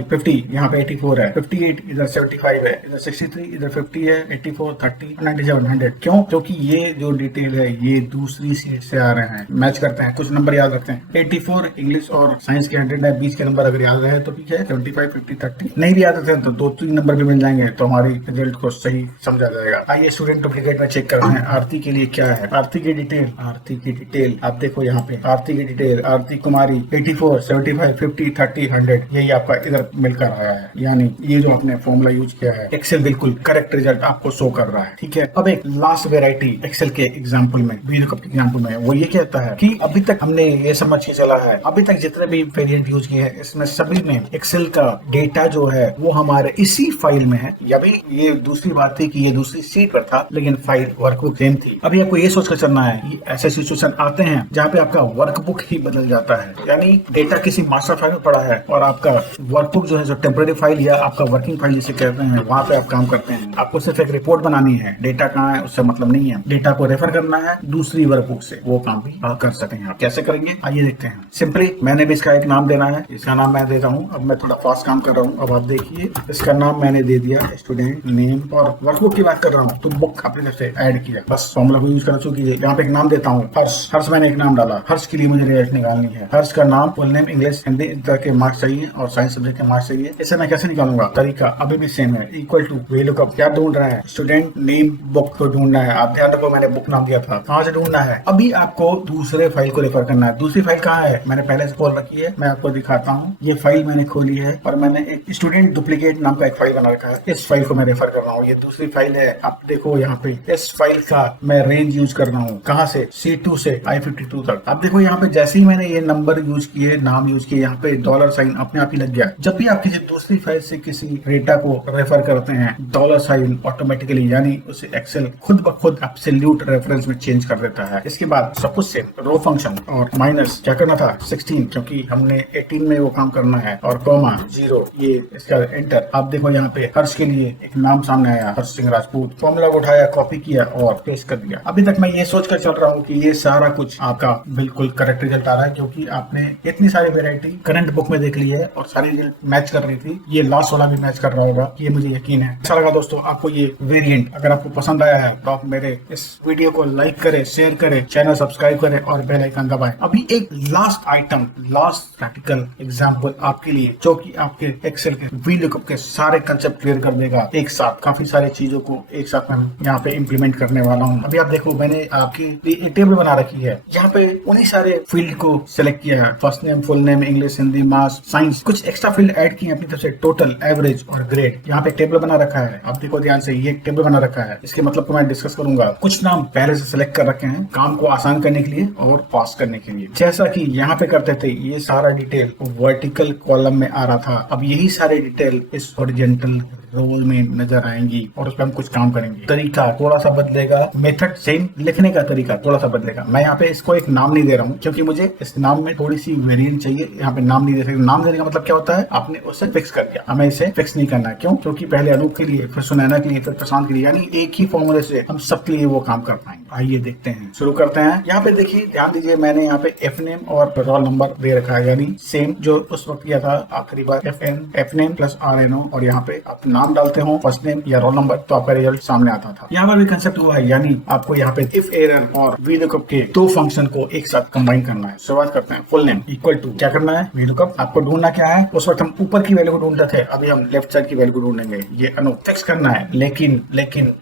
50, यहाँ पे 84 है, 58 इधर 75 है, इधर 63 इधर 50 है, 84 30 97 100। क्यों? क्योंकि ये जो डिटेल है ये दूसरी सीट से आ रहे हैं। मैच करते हैं, कुछ नंबर याद रखते हैं। 84 इंग्लिश और साइंस के 100 है, 20 के नंबर अगर याद रहे तो ठीक है। 75 50 30 नहीं भी याद रखते हैं तो 2-3 नंबर भी मिल जाएंगे तो हमारी रिजल्ट को सही समझा जाएगा। आइए स्टूडेंट डुप्लीकेट में चेक करते हैं आरती के लिए क्या है। आरती की डिटेल आप देखो यहाँ पे, आरती की डिटेल, आरती कुमारी 84 75 50 30 100, यही आपका इधर मिलकर आया है। यानी ये जो आपने फॉर्मूला यूज किया है, एक्सेल बिल्कुल करेक्ट रिजल्ट आपको शो कर रहा है। ठीक है, अब एक लास्ट वेराइटी एक्सेल के एग्जाम्पल में, VLOOKUP के एग्जाम्पल में, वो ये कहता है कि अभी तक हमने ये समझ के चला है, अभी तक जितने भी वेरिएंट यूज किए हैं इसमें सभी में एक्सेल का डेटा जो है वो हमारे इसी फाइल में है। या भी ये दूसरी बात थी कि ये दूसरी सीट पर था लेकिन फाइल वर्कबुक सेम थी। अभी आपको ये सोचकर चलना है कि ऐसे सिचुएशन आते हैं जहाँ पे आपका वर्कबुक ही बदल जाता है, यानी डेटा किसी मास्टर फाइल में पड़ा है और आपका वर्कबुक जो है, जो टेम्पररी फाइल या आपका वर्किंग फाइल जिसे कहते हैं, वहाँ पे आप काम करते हैं। आपको सिर्फ एक रिपोर्ट बनानी है, डेटा कहाँ है उससे मतलब नहीं है, डेटा को रेफर करना है दूसरी वर्कबुक से, वो काम भी आप कर सकते हैं। आप कैसे करेंगे आइए देखते हैं। सिंपली मैंने भी इसका एक नाम देना है, इसका नाम मैं देता हूँ। अब मैं थोड़ा फास्ट काम कर रहा हूँ। अब आप देखिए इसका नाम मैंने दे दिया स्टूडेंट नेम, और वर्कबुक की बात कर रहा हूँ तो बुक अपनी तरफ से ऐड किया, बस फॉर्मूला को यूज कर चुकी है। यहाँ पे एक नाम देता हूँ हर्ष। हर्ष मैंने एक नाम डाला। हर्ष के लिए मुझे रिजल्ट निकालनी है। हर्ष का नाम, फुल नेम, इंग्लिश, हिंदी के मार्क्स चाहिए और साइंस सब्जेक्ट के मार्क्स चाहिए। इसे मैं कैसे निकालूंगा? तरीका अभी भी सेम है, इक्वल टू VLOOKUP। क्या ढूंढ रहा है? स्टूडेंट नेम बुक को ढूंढना है। आप ध्यान रखो, मैंने बुक नाम दिया था। कहाँ से ढूंढना है? अभी आपको दूसरे फाइल को रेफर करना है। दूसरी फाइल कहाँ है? मैंने पहले से खोल रखी है, मैं आपको दिखाता हूँ। ये फाइल मैंने खोली है और मैंने एक स्टूडेंट डुप्लीकेट नाम का एक फाइल बना रखा है। इस फाइल को मैं रेफर कर रहा हूँ। ये दूसरी फाइल है। आप देखो यहाँ पे इस फाइल का मैं रेंज यूज कर रहा हूँ। कहाँ से? C2 से I52 तक। अब देखो यहाँ पे जैसे ही मैंने ये नंबर यूज किए, नाम यूज किए, यहाँ पे डॉलर साइन अपने आप ही लग गया। जब भी आप किसी दूसरी फाइल से किसी डेटा को रेफर करते हैं, डॉलर साइन ऑटोमेटिकली, यानी उसे एक्सेल खुद ब खुद एब्सोल्यूट रेफरेंस में चेंज कर देता है। इसके बाद सब कुछ सेम, रो फंक्शन और माइनस क्या करना था 16, क्योंकि हमने 18 में वो काम करना है, और कॉमा 0, ये इसका एंटर। आप देखो यहाँ पे हर्ष के लिए एक नाम सामने आया, हर्ष सिंह राजपूत। फॉर्मूला को उठाया, कॉपी किया और पेस्ट कर दिया। अभी तक मैं ये सोच कर चल रहा हूँ कि ये सारा कुछ आपका बिल्कुल करेक्ट रिजल्ट आ रहा है, क्योंकि आपने इतनी सारी वेरायटी करंट बुक में देख ली है और सारी रिजल्ट मैच कर रही थी। ये लास्ट वाला भी मैच कर रहा होगा, ये मुझे यकीन है। अच्छा लगा दोस्तों आपको ये वेरिएंट? अगर आपको पसंद आया है तो आप मेरे इस वीडियो को लाइक करें, शेयर करें, चैनल सब्सक्राइब करें और बेल आइकन दबाएं। अभी एक last item, last practical example आपके लिए, जो कि आपके एक्सेल के VLOOKUP के सारे कंसेप्ट क्लियर कर देगा एक साथ। काफी सारी चीजों को एक साथ मैं यहाँ पे इम्प्लीमेंट करने वाला हूँ। अभी आप देखो, मैंने आपकी एक टेबल बना रखी है। यहाँ पे उन्हीं सारे फील्ड को सिलेक्ट किया है, first name, full name, English, Hindi, maths, science. कुछ एक्स्ट्रा फील्ड ऐड किए अपनी तरफ से, टोटल, एवरेज और ग्रेड। यहाँ पे टेबल बना रखा है। आप देखो ध्यान से, ये टेबल बना रखा है। इसके मतलब को मैं डिस्कस करूंगा। कुछ नाम पहले से सिलेक्ट कर रखे हैं काम को आसान करने के लिए और पास करने के लिए। जैसा कि यहाँ पे करते थे, ये सारा डिटेल वर्टिकल कॉलम में आ रहा था। अब यही सारे डिटेल इस हॉरिजॉन्टल रोल में नजर आएंगी और उस पर हम कुछ काम करेंगे। तरीका थोड़ा सा बदलेगा, मेथड सेम, लिखने का तरीका थोड़ा सा बदलेगा। मैं यहाँ पे इसको एक नाम नहीं दे रहा हूँ, क्योंकि मुझे इस नाम में थोड़ी सी वेरिएंट चाहिए। यहाँ पे नाम नहीं दे सकते। नाम देने का मतलब क्या होता है? आपने उसे फिक्स कर दिया, हमें इसे फिक्स नहीं करना। क्यों? क्योंकि पहले अनूप के लिए, फिर सुनैना के लिए, फिर प्रशांत के लिए, यानी एक ही फॉर्मूले से हम सबके लिए वो काम कर पाएंगे। आइए देखते हैं, शुरू करते हैं। यहाँ पे देखिए, ध्यान दीजिए, मैंने यहाँ पे एफ नेम और रोल नंबर दे रखा है, यानी सेम जो उस वक्त किया था आखिरी बार, एफ नेम प्लस RNO। और यहाँ पे आप नाम डालते हो, फर्स्ट नेम या रोल नंबर, तो आपका रिजल्ट सामने आता था। यहाँ पर भी कंसेप्ट हुआ है, यानी आपको यहाँ पे इफ, एरर और VLOOKUP के दो फंक्शन को एक साथ कंबाइन करना है। शुरुआत करते हैं। फुल नेम इक्वल टू क्या करना है? VLOOKUP। आपको ढूंढना क्या है? उस वक्त हम ऊपर की वैल्यू को ढूंढते थे, अभी हम लेफ्ट साइड की वैल्यू को ढूंढेंगे। ये अनु फिक्स करना है, लेकिन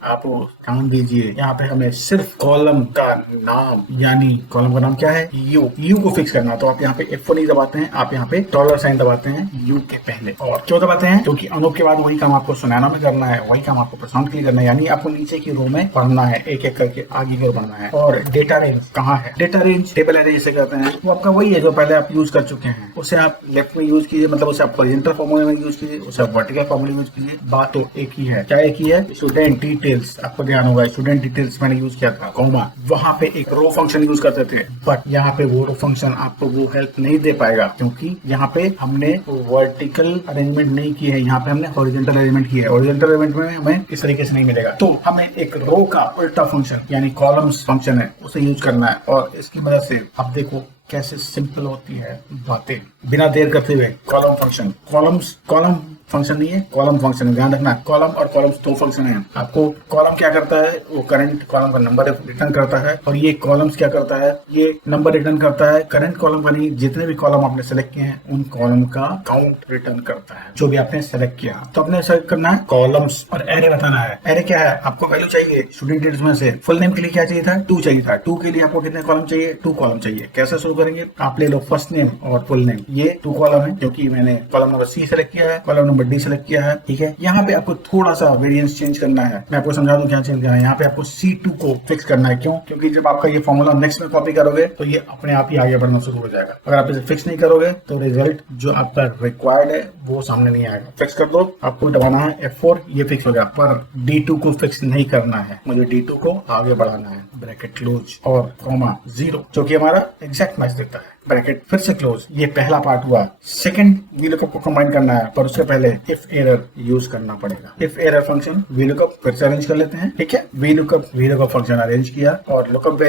आप ध्यान दीजिए, यहाँ पे हमें सिर्फ कॉलम का नाम, यानी कॉलम का नाम क्या है? यू को फिक्स करना है। तो आप यहाँ पे F4 नहीं दबाते हैं, आप यहाँ पे डॉलर साइन दबाते हैं यू के पहले। और क्यों दबाते हैं? क्योंकि अनूप के बाद वही काम आपको सुनैना में करना है, वही काम आपको प्रशांत के लिए करना है, यानी आपको नीचे की रो में पढ़ना है, एक एक करके आगे की ओर बढ़ना है। और डेटा रेंज कहाँ है? डेटा रेंज टेबल एरे जिसे कहते हैं, वो आपका वही है जो पहले आप यूज कर चुके हैं। उसे आप लेफ्ट में यूज कीजिए, मतलब उसे आप हॉरिजॉन्टल फॉर्मूले में यूज कीजिए, उसे आप वर्टिकल फॉर्मूले में यूज कीजिए। बात तो एक ही है। क्या एक ही है? स्टूडेंट डिटेल्स, आपको ध्यान होगा, स्टूडेंट डिटेल्स मैंने यूज किया था, कॉमा, वहां पे एक रो फंक्शन यूज करते थे, बट यहाँ पे वो रो फंक्शन आपको वो हेल्प नहीं दे पाएगा, क्योंकि यहाँ पे हमने वर्टिकल अरेंजमेंट नहीं की है, यहाँ पे हमने हॉरिजॉन्टल अरेंजमेंट की है। हॉरिजॉन्टल अरेंजमेंट में हमें इस तरीके से नहीं मिलेगा। तो हमें एक रो का उल्टा फंक्शन, यानी कॉलम्स फंक्शन है, उसे यूज करना है। और इसकी मदद से आप देखो कैसे सिंपल होती है बातें, बिना देर करते हुए। कॉलम फंक्शन, कॉलम फंक्शन नहीं है, कॉलम फंक्शन है, ध्यान रखना। कॉलम और कॉलम्स दो फंक्शन है। आपको कॉलम क्या करता है? वो करंट कॉलम का नंबर रिटर्न करता है, और ये कॉलम्स क्या करता है? ये नंबर रिटर्न करता है। करंट कॉलम का नहीं, जितने भी कॉलम आपने सेलेक्ट किए हैं उन कॉलम का काउंट रिटर्न करता है, जो भी आपने सेलेक्ट किया। तो आपने सेलेक्ट करना है कॉलम्स, और एरे बताना है। एरे क्या है? आपको वैल्यू चाहिए स्टूडेंट डिटेल्स में से। फुल नेम के लिए क्या चाहिए था? 2 चाहिए था। 2 के लिए आपको कितने कॉलम चाहिए? 2 कॉलम चाहिए। कैसे शुरू करेंगे? आप ले लो फर्स्ट नेम और फुल नेम, ये 2 कॉलम है, क्योंकि मैंने कॉलम नंबर C सेलेक्ट किया है, कॉलम नंबर D सेलेक्ट किया है। ठीक है, यहाँ पे आपको थोड़ा सा वेरिएंस चेंज करना है। मैं आपको समझा दूं क्या चेंज करना है। यहाँ पे आपको C2 को फिक्स करना है। क्यों? क्योंकि जब आपका ये फॉर्मूला नेक्स्ट में कॉपी करोगे तो ये अपने आप ही आगे बढ़ना शुरू हो जाएगा। अगर आप इसे फिक्स नहीं करोगे तो रिजल्ट जो आपका रिक्वायर्ड है वो सामने नहीं आएगा। फिक्स कर दो, आपको दबाना है F4, ये फिक्स हो गया। पर D2 को फिक्स नहीं करना है, मुझे D2 को आगे बढ़ाना है। ब्रैकेट क्लोज और कॉमा 0, जो कि हमारा एग्जैक्ट मैच मैच देता है। ब्रैकेट फिर से क्लोज। ये पहला पार्ट हुआ। सेकंड वीलुकअप को कंबाइन करना है, पर उसके पहले इफ एरर यूज करना पड़ेगा। इफ एरर फंक्शन वीलुकअप फिर से अरेंज कर लेते हैं, ठीक है। वीलुकअप फंक्शन अरेंज किया और lookup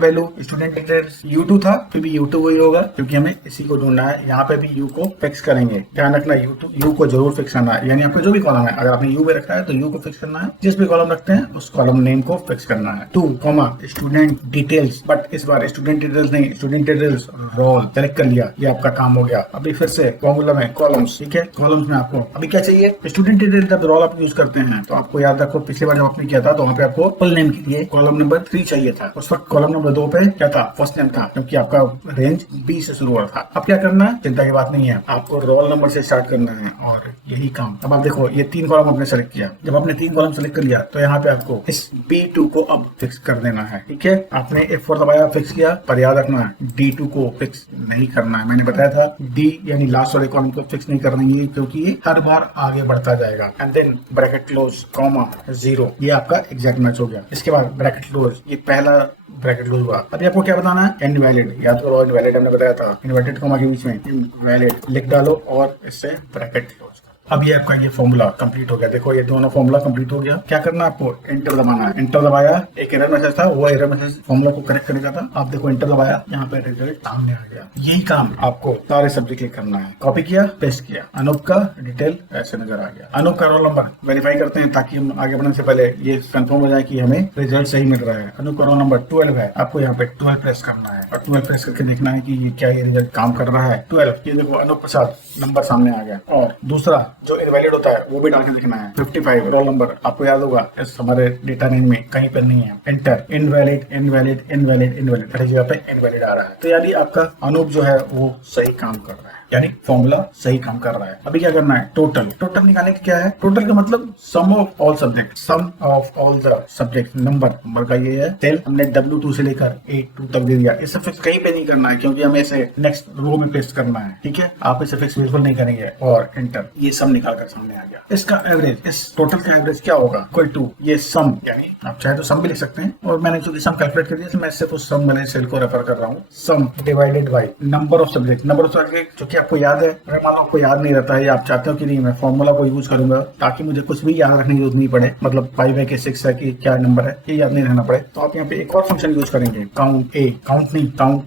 value student details U2 था, फिर भी U2 वही होगा क्योंकि हमें इसी को ढूंढना है। यहाँ पे भी U को फिक्स करेंगे, ध्यान रखना U को जरूर फिक्स करना है, यानी आपका जो भी कॉलम है, अगर आपने U में रखा है तो U को फिक्स करना है, जिस भी कॉलम रखते हैं उस कॉलम नेम को फिक्स करना है। 2 स्टूडेंट डिटेल्स, बट इस बार स्टूडेंट डिटेल्स नहीं, स्टूडेंट डिटेल्स रोल सेलेक्ट कर लिया, ये आपका काम हो गया। अभी फिर से फॉर्मूला में कॉलम्स, ठीक है। कॉलम्स में आपको अभी क्या चाहिए, स्टूडेंट डिटेल। जब रोल आप यूज करते हैं तो आपको याद रखो, पिछली बार जब आपने किया था तो वहाँ पे आपको फुल नेम के लिए कॉलम नंबर 3 चाहिए था, उस वक्त कॉलम नंबर 2 पे क्या था, फर्स्ट नेम था, क्योंकि आपका रेंज B से शुरू हुआ था। अब क्या करना है, चिंता की बात नहीं है, आपको रोल नंबर से स्टार्ट करना है और यही काम। अब आप देखो, ये 3 कॉलम आपने सेलेक्ट किया। जब आपने 3 कॉलम सेलेक्ट कर लिया तो यहाँ पे आपको इस B2 को अब फिक्स कर देना है, ठीक है। आपने F4 दबाया, फिक्स किया, पर याद रखना है D2 को फिक्स नहीं करना है। मैंने बताया था D यानी लास्ट वाले कॉलम को फिक्स नहीं करनी, क्योंकि ये हर बार आगे बढ़ता जाएगा। And then bracket close, comma 0, ये आपका एग्जैक्ट मैच हो गया। इसके बाद ब्रैकेट क्लोज, ये पहला ब्रैकेट क्लोज हुआ। अभी आपको क्या बताना है, इनवैलिड। याद करो, इनवैलिड हमने बताया था, इन्वर्टेड कॉमा के बीच में इनवैलिड लिख डालो और इससे ब्रैकेट क्लोज। अब ये आपका ये फॉर्मूला कंप्लीट हो गया। देखो ये दोनों फॉर्मूला कंप्लीट हो गया। क्या करना है आपको, एंटर दबाना है। एंटर दबाया, एक एरर मैसेज था, वो एरर मैसेज फॉर्मूला को करेक्ट करेगा था। आप देखो एंटर दबाया, यहाँ पे रिजल्ट सामने आ गया। यही काम आपको सारे सब्जेक्ट के करना है। कॉपी किया, पेस्ट किया, अनूप का डिटेल ऐसे नजर आ गया। अनूप का रोल नंबर वेरीफाई करते हैं ताकि हम आगे बढ़ने से पहले ये कंफर्म हो जाए कि हमें रिजल्ट सही मिल रहा है। अनूप का रोल नंबर 12 है, आपको यहाँ पे 12 प्रेस करना है और 12 प्रेस करके देखना है कि ये क्या ये रिजल्ट काम कर रहा है। 12, ये देखो अनूप प्रसाद नंबर सामने आ गया। और दूसरा जो इनवैलिड होता है वो भी डाल के लिखना है। 55 रोल नंबर, आपको याद होगा इस हमारे डेटा नेम में कहीं पर नहीं है। Enter, invalid invalid invalid invalid, हर जगह पे इनवैलिड आ रहा है। तो यानी आपका अनूप जो है वो सही काम कर रहा है, यानी फॉर्मूला सही काम कर रहा है। अभी क्या करना है, टोटल निकालने का क्या है, टोटल का मतलब sum of all subject, sum of all the subject. Number का ये है सेल, हमने W2 से लेकर A2 तक दे दिया। इसे फिक्स कहीं पे नहीं करना है क्योंकि हमें इसे नेक्स्ट रो में पेस्ट करना है, ठीक है। आप इसे फिक्स बिल्कुल नहीं करेंगे और एंटर, ये सम निकाल कर सामने आ गया। इसका एवरेज, इस टोटल का एवरेज क्या होगा, इक्वल टू ये सम, यानी आप चाहे तो सम भी लिख सकते हैं और मैंने चूंकि सम कैलकुलेट कर दिया तो मैं सिर्फ उस सम वाले सेल को रेफर कर रहा हूँ। सम divided by number of subject, number of subject जो कि आपको याद है। अगर मान लो आपको याद नहीं रहता है या आप चाहते हो कि नहीं मैं फॉर्मूला को यूज करूंगा ताकि मुझे कुछ भी याद रखने की जरूरत नहीं पड़े, मतलब 5 है कि 6 है कि क्या नंबर है, ये याद नहीं रहना पड़े, तो आप यहाँ पे एक और फंक्शन यूज करेंगे, काउंट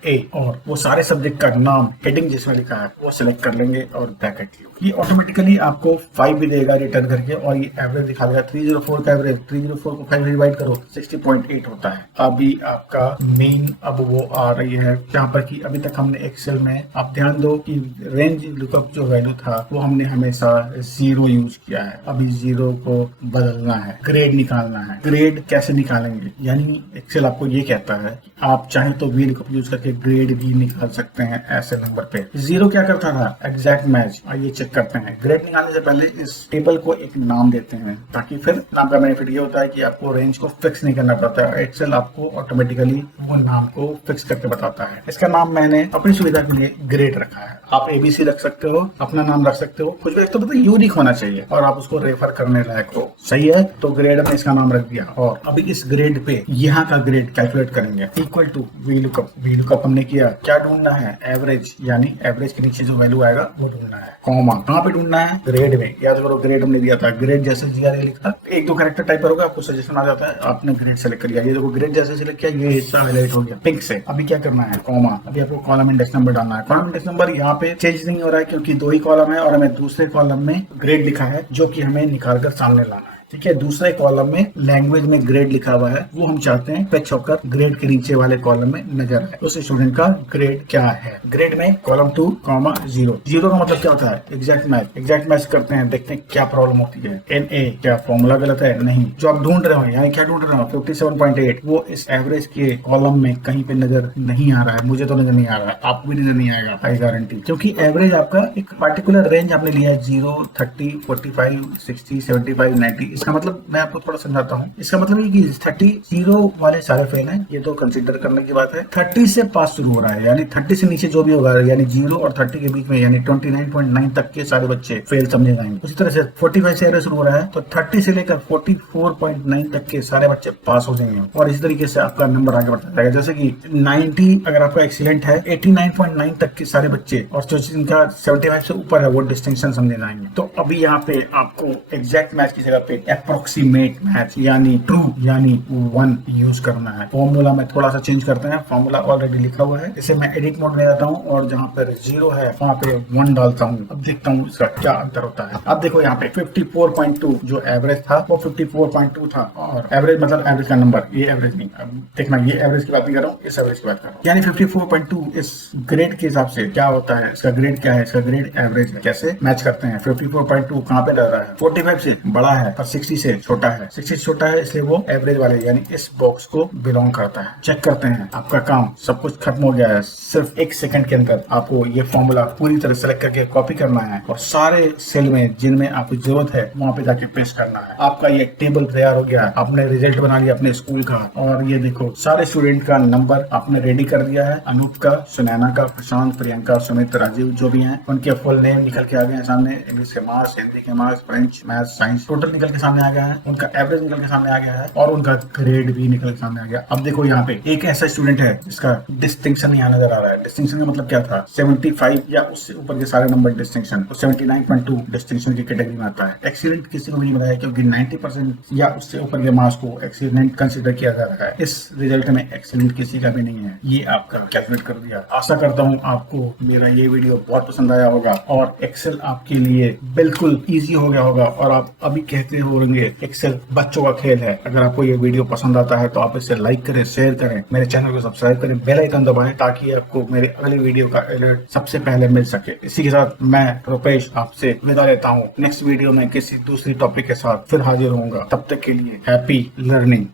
ए, और वो सारे सब्जेक्ट का नाम हेडिंग जिसमें लिखा है वो सिलेक्ट कर लेंगे और ब्रैकेट। ये ऑटोमेटिकली आपको 5 भी देगा रिटर्न करके और ये एवरेज दिखा देगा। 304 का एवरेज, 304 को 5 डिवाइड करो 60.8 होता है। अभी आपका मेन अब वो आ रही है जहाँ पर कि अभी तक हमने एक्सेल में, आप ध्यान दो कि रेंज लुकअप जो वैल्यू था वो हमने हमेशा 0 यूज किया है। अभी 0 को बदलना है, ग्रेड निकालना है। ग्रेड कैसे निकालेंगे, यानी एक्सेल आपको ये कहता है कि आप चाहे तो वीलुकअप यूज करके ग्रेड भी निकाल सकते हैं ऐसे नंबर पे। 0 क्या करता था, एग्जैक्ट मैच। आइए चेक करते हैं। ग्रेड निकालने से पहले इस टेबल को एक नाम देते हैं ताकि फिर नाम का बेनिफिट ये होता है कि आपको रेंज को फिक्स नहीं करना पड़ता है। एक्सेल आपको ऑटोमेटिकली वो नाम को फिक्स करके बताता है। इसका नाम मैंने अपनी सुविधा के लिए ग्रेड रखा है। आप ABC रख सकते हो, अपना नाम रख सकते हो, कुछ भी रख, तो मतलब यूनिक होना चाहिए और आप उसको रेफर करने लायक हो। सही है, तो ग्रेड में इसका नाम रख दिया और अभी इस ग्रेड पे यहाँ का ग्रेड कैलकुलेट करेंगे। इक्वल टू वीलुकअप हमने किया, क्या ढूंढना है, एवरेज, यानी एवरेज के नीचे जो वैल्यू आएगा वो ढूंढना है। कॉमा कहाँ पे ढूंढना है, ग्रेड में। याद करो ग्रेड हमने दिया था, ग्रेड जैसे GRA लिखा, 1-2 कैरेक्टर टाइप करोगे आपको सजेशन आ जाता है, आपने ग्रेड सेलेक्ट कर लिया। ये देखो ग्रेड जैसे सिलेक्ट किया, ये हिस्सा हाईलाइट हो गया पिंक से। अभी क्या करना है, कॉमा, अभी आपको कॉलम इंडेक्स नंबर डालना है। कॉलम इंडेक्स नंबर यहाँ पे चेंज नहीं हो रहा है क्योंकि 2 ही कॉलम है और हमें दूसरे कॉलम में ग्रेड लिखा है जो कि हमें निकाल कर सामने लाना है। ठीक है, दूसरे कॉलम में लैंग्वेज में ग्रेड लिखा हुआ है, वो हम चाहते हैं पिच होकर ग्रेड के नीचे वाले कॉलम में नजर आए। उस स्टूडेंट का ग्रेड क्या है, ग्रेड में कॉलम 2, 0 का मतलब क्या होता है, एग्जैक्ट मैच करते हैं, देखते हैं क्या प्रॉब्लम होती है। NA, क्या फॉर्मूला गलत है, नहीं। जो आप ढूंढ रहे हो, यहाँ क्या ढूंढ रहे हो, 57.8, वो इस एवरेज के कॉलम में कहीं पे नजर नहीं आ रहा है। मुझे तो नजर नहीं आ रहा है, आपको भी नजर नहीं आएगा, आई गारंटी, क्योंकि एवरेज आपका एक पार्टिकुलर रेंज आपने लिया है, 0, 30, 45, 60, 75, 90, इसका मतलब मैं आपको थोड़ा समझाता हूँ। इसका मतलब ये कि 30 0 वाले सारे फेल हैं, ये तो कंसिडर करने की बात है। 30 से पास शुरू हो रहा है, यानी 30 से नीचे जो भी होगा, यानी 0 और 30 के बीच में, यानी 29.9 तक के सारे बच्चे फेल समझे जाएंगे। उसी तरह से 45 से एवरेज शुरू हो रहा है, तो 30 से लेकर 44.9 तक के सारे बच्चे पास हो जाएंगे, और इसी तरीके से आपका नंबर आगे बढ़ता जाएगा। जैसे कि 90 अगर आपका एक्सीलेंट है, 89.9 तक के सारे बच्चे, और जो जिनका 75 से ऊपर है वो डिस्टिंक्शन समझे जाएंगे। तो अभी यहाँ पे आपको एग्जैक्ट मैच की जगह पे अप्रोक्सीमेट मैच यानी ट्रू यानी 1 यूज करना है। फॉर्मूला में थोड़ा सा चेंज करते हैं, फॉर्मूला ऑलरेडी लिखा हुआ है, इसे मैं एडिट मोड में जाता हूँ और जहाँ पर 0 है वहाँ पे 1 डालता हूँ। अब देखता हूँ इसका क्या अंतर होता है। अब देखो यहाँ पे 54.2 जो एवरेज था वो 54.2 था, और एवरेज मतलब एवरेज का नंबर, ये एवरेज नहीं। अब देखना, ये एवरेज की बात नहीं कर रहा हूँ, इस एवरेज की बात कर रहा हूँ। यानी 54.2 इस ग्रेड के हिसाब से क्या होता है, इसका ग्रेड क्या है, इसका ग्रेड एवरेज है। कैसे मैच करते हैं, 54.2 कहाँ पे डर रहा है, 45 से बड़ा है पर 60 से छोटा है। 60 से छोटा है इसलिए वो एवरेज वाले यानी इस बॉक्स को बिलोंग करता है। चेक करते हैं, आपका काम सब कुछ खत्म हो गया है। सिर्फ 1 सेकंड के अंदर आपको ये फॉर्मूला पूरी तरह सेलेक्ट करके कॉपी करना है और सारे सेल में जिनमें आपकी जरूरत है वहां पे जाके पेस्ट करना है। आपका ये टेबल तैयार हो गया है, आपने रिजल्ट बना लिया अपने स्कूल का, और ये देखो सारे स्टूडेंट का नंबर आपने रेडी कर दिया है। अनूप का, सुनैना का, प्रशांत, प्रियंका, सुमित, राजीव जो भी हैं उनके फुल नेम निकल के आ गए हैं सामने। इंग्लिश के मार्क्स, हिंदी के marks, French, math, science total निकल के सामने आ गया है। उनका एवरेज निकल के सामने आ गया है और उनका ग्रेड भी निकल के सामने आ गया। अब देखो यहाँ पे एक ऐसा स्टूडेंट है जिसका डिस्टिंक्शन यहाँ नजर आ रहा है। डिस्टिंक्शन का मतलब क्या था, 75 या उससे ऊपर के सारे नंबर डिस्टिंक्शन, तो 79.2 डिस्टिंक्शन की कैटेगरी में आता है। एक्सीलेंट किसी को नहीं बनाया क्योंकि 90% या उससे ऊपर के मार्क्स को एक्सीलेंट कंसिडर किया जा रहा है। इस रिजल्ट में एक्सीलेंट किसी का भी नहीं है। ये आपका कैलकुलेट कर दिया। आशा करता हूँ आपको मेरा ये वीडियो बहुत पसंद आया होगा और एक्सेल आपके लिए बिल्कुल इजी हो गया होगा, और आप अभी कहते होंगे एक्सेल बच्चों का खेल है। अगर आपको ये वीडियो पसंद आता है तो आप इसे लाइक करें, शेयर करें, मेरे चैनल को सब्सक्राइब करें, बेल आइकन दबाएं ताकि आपको मेरे अगली वीडियो का अलर्ट सबसे पहले मिल सके। इसी के साथ मैं रुपेश आपसे विदा लेता हूँ। नेक्स्ट वीडियो में किसी दूसरी टॉपिक के साथ फिर हाजिर होऊंगा। तब तक के लिए हैप्पी लर्निंग।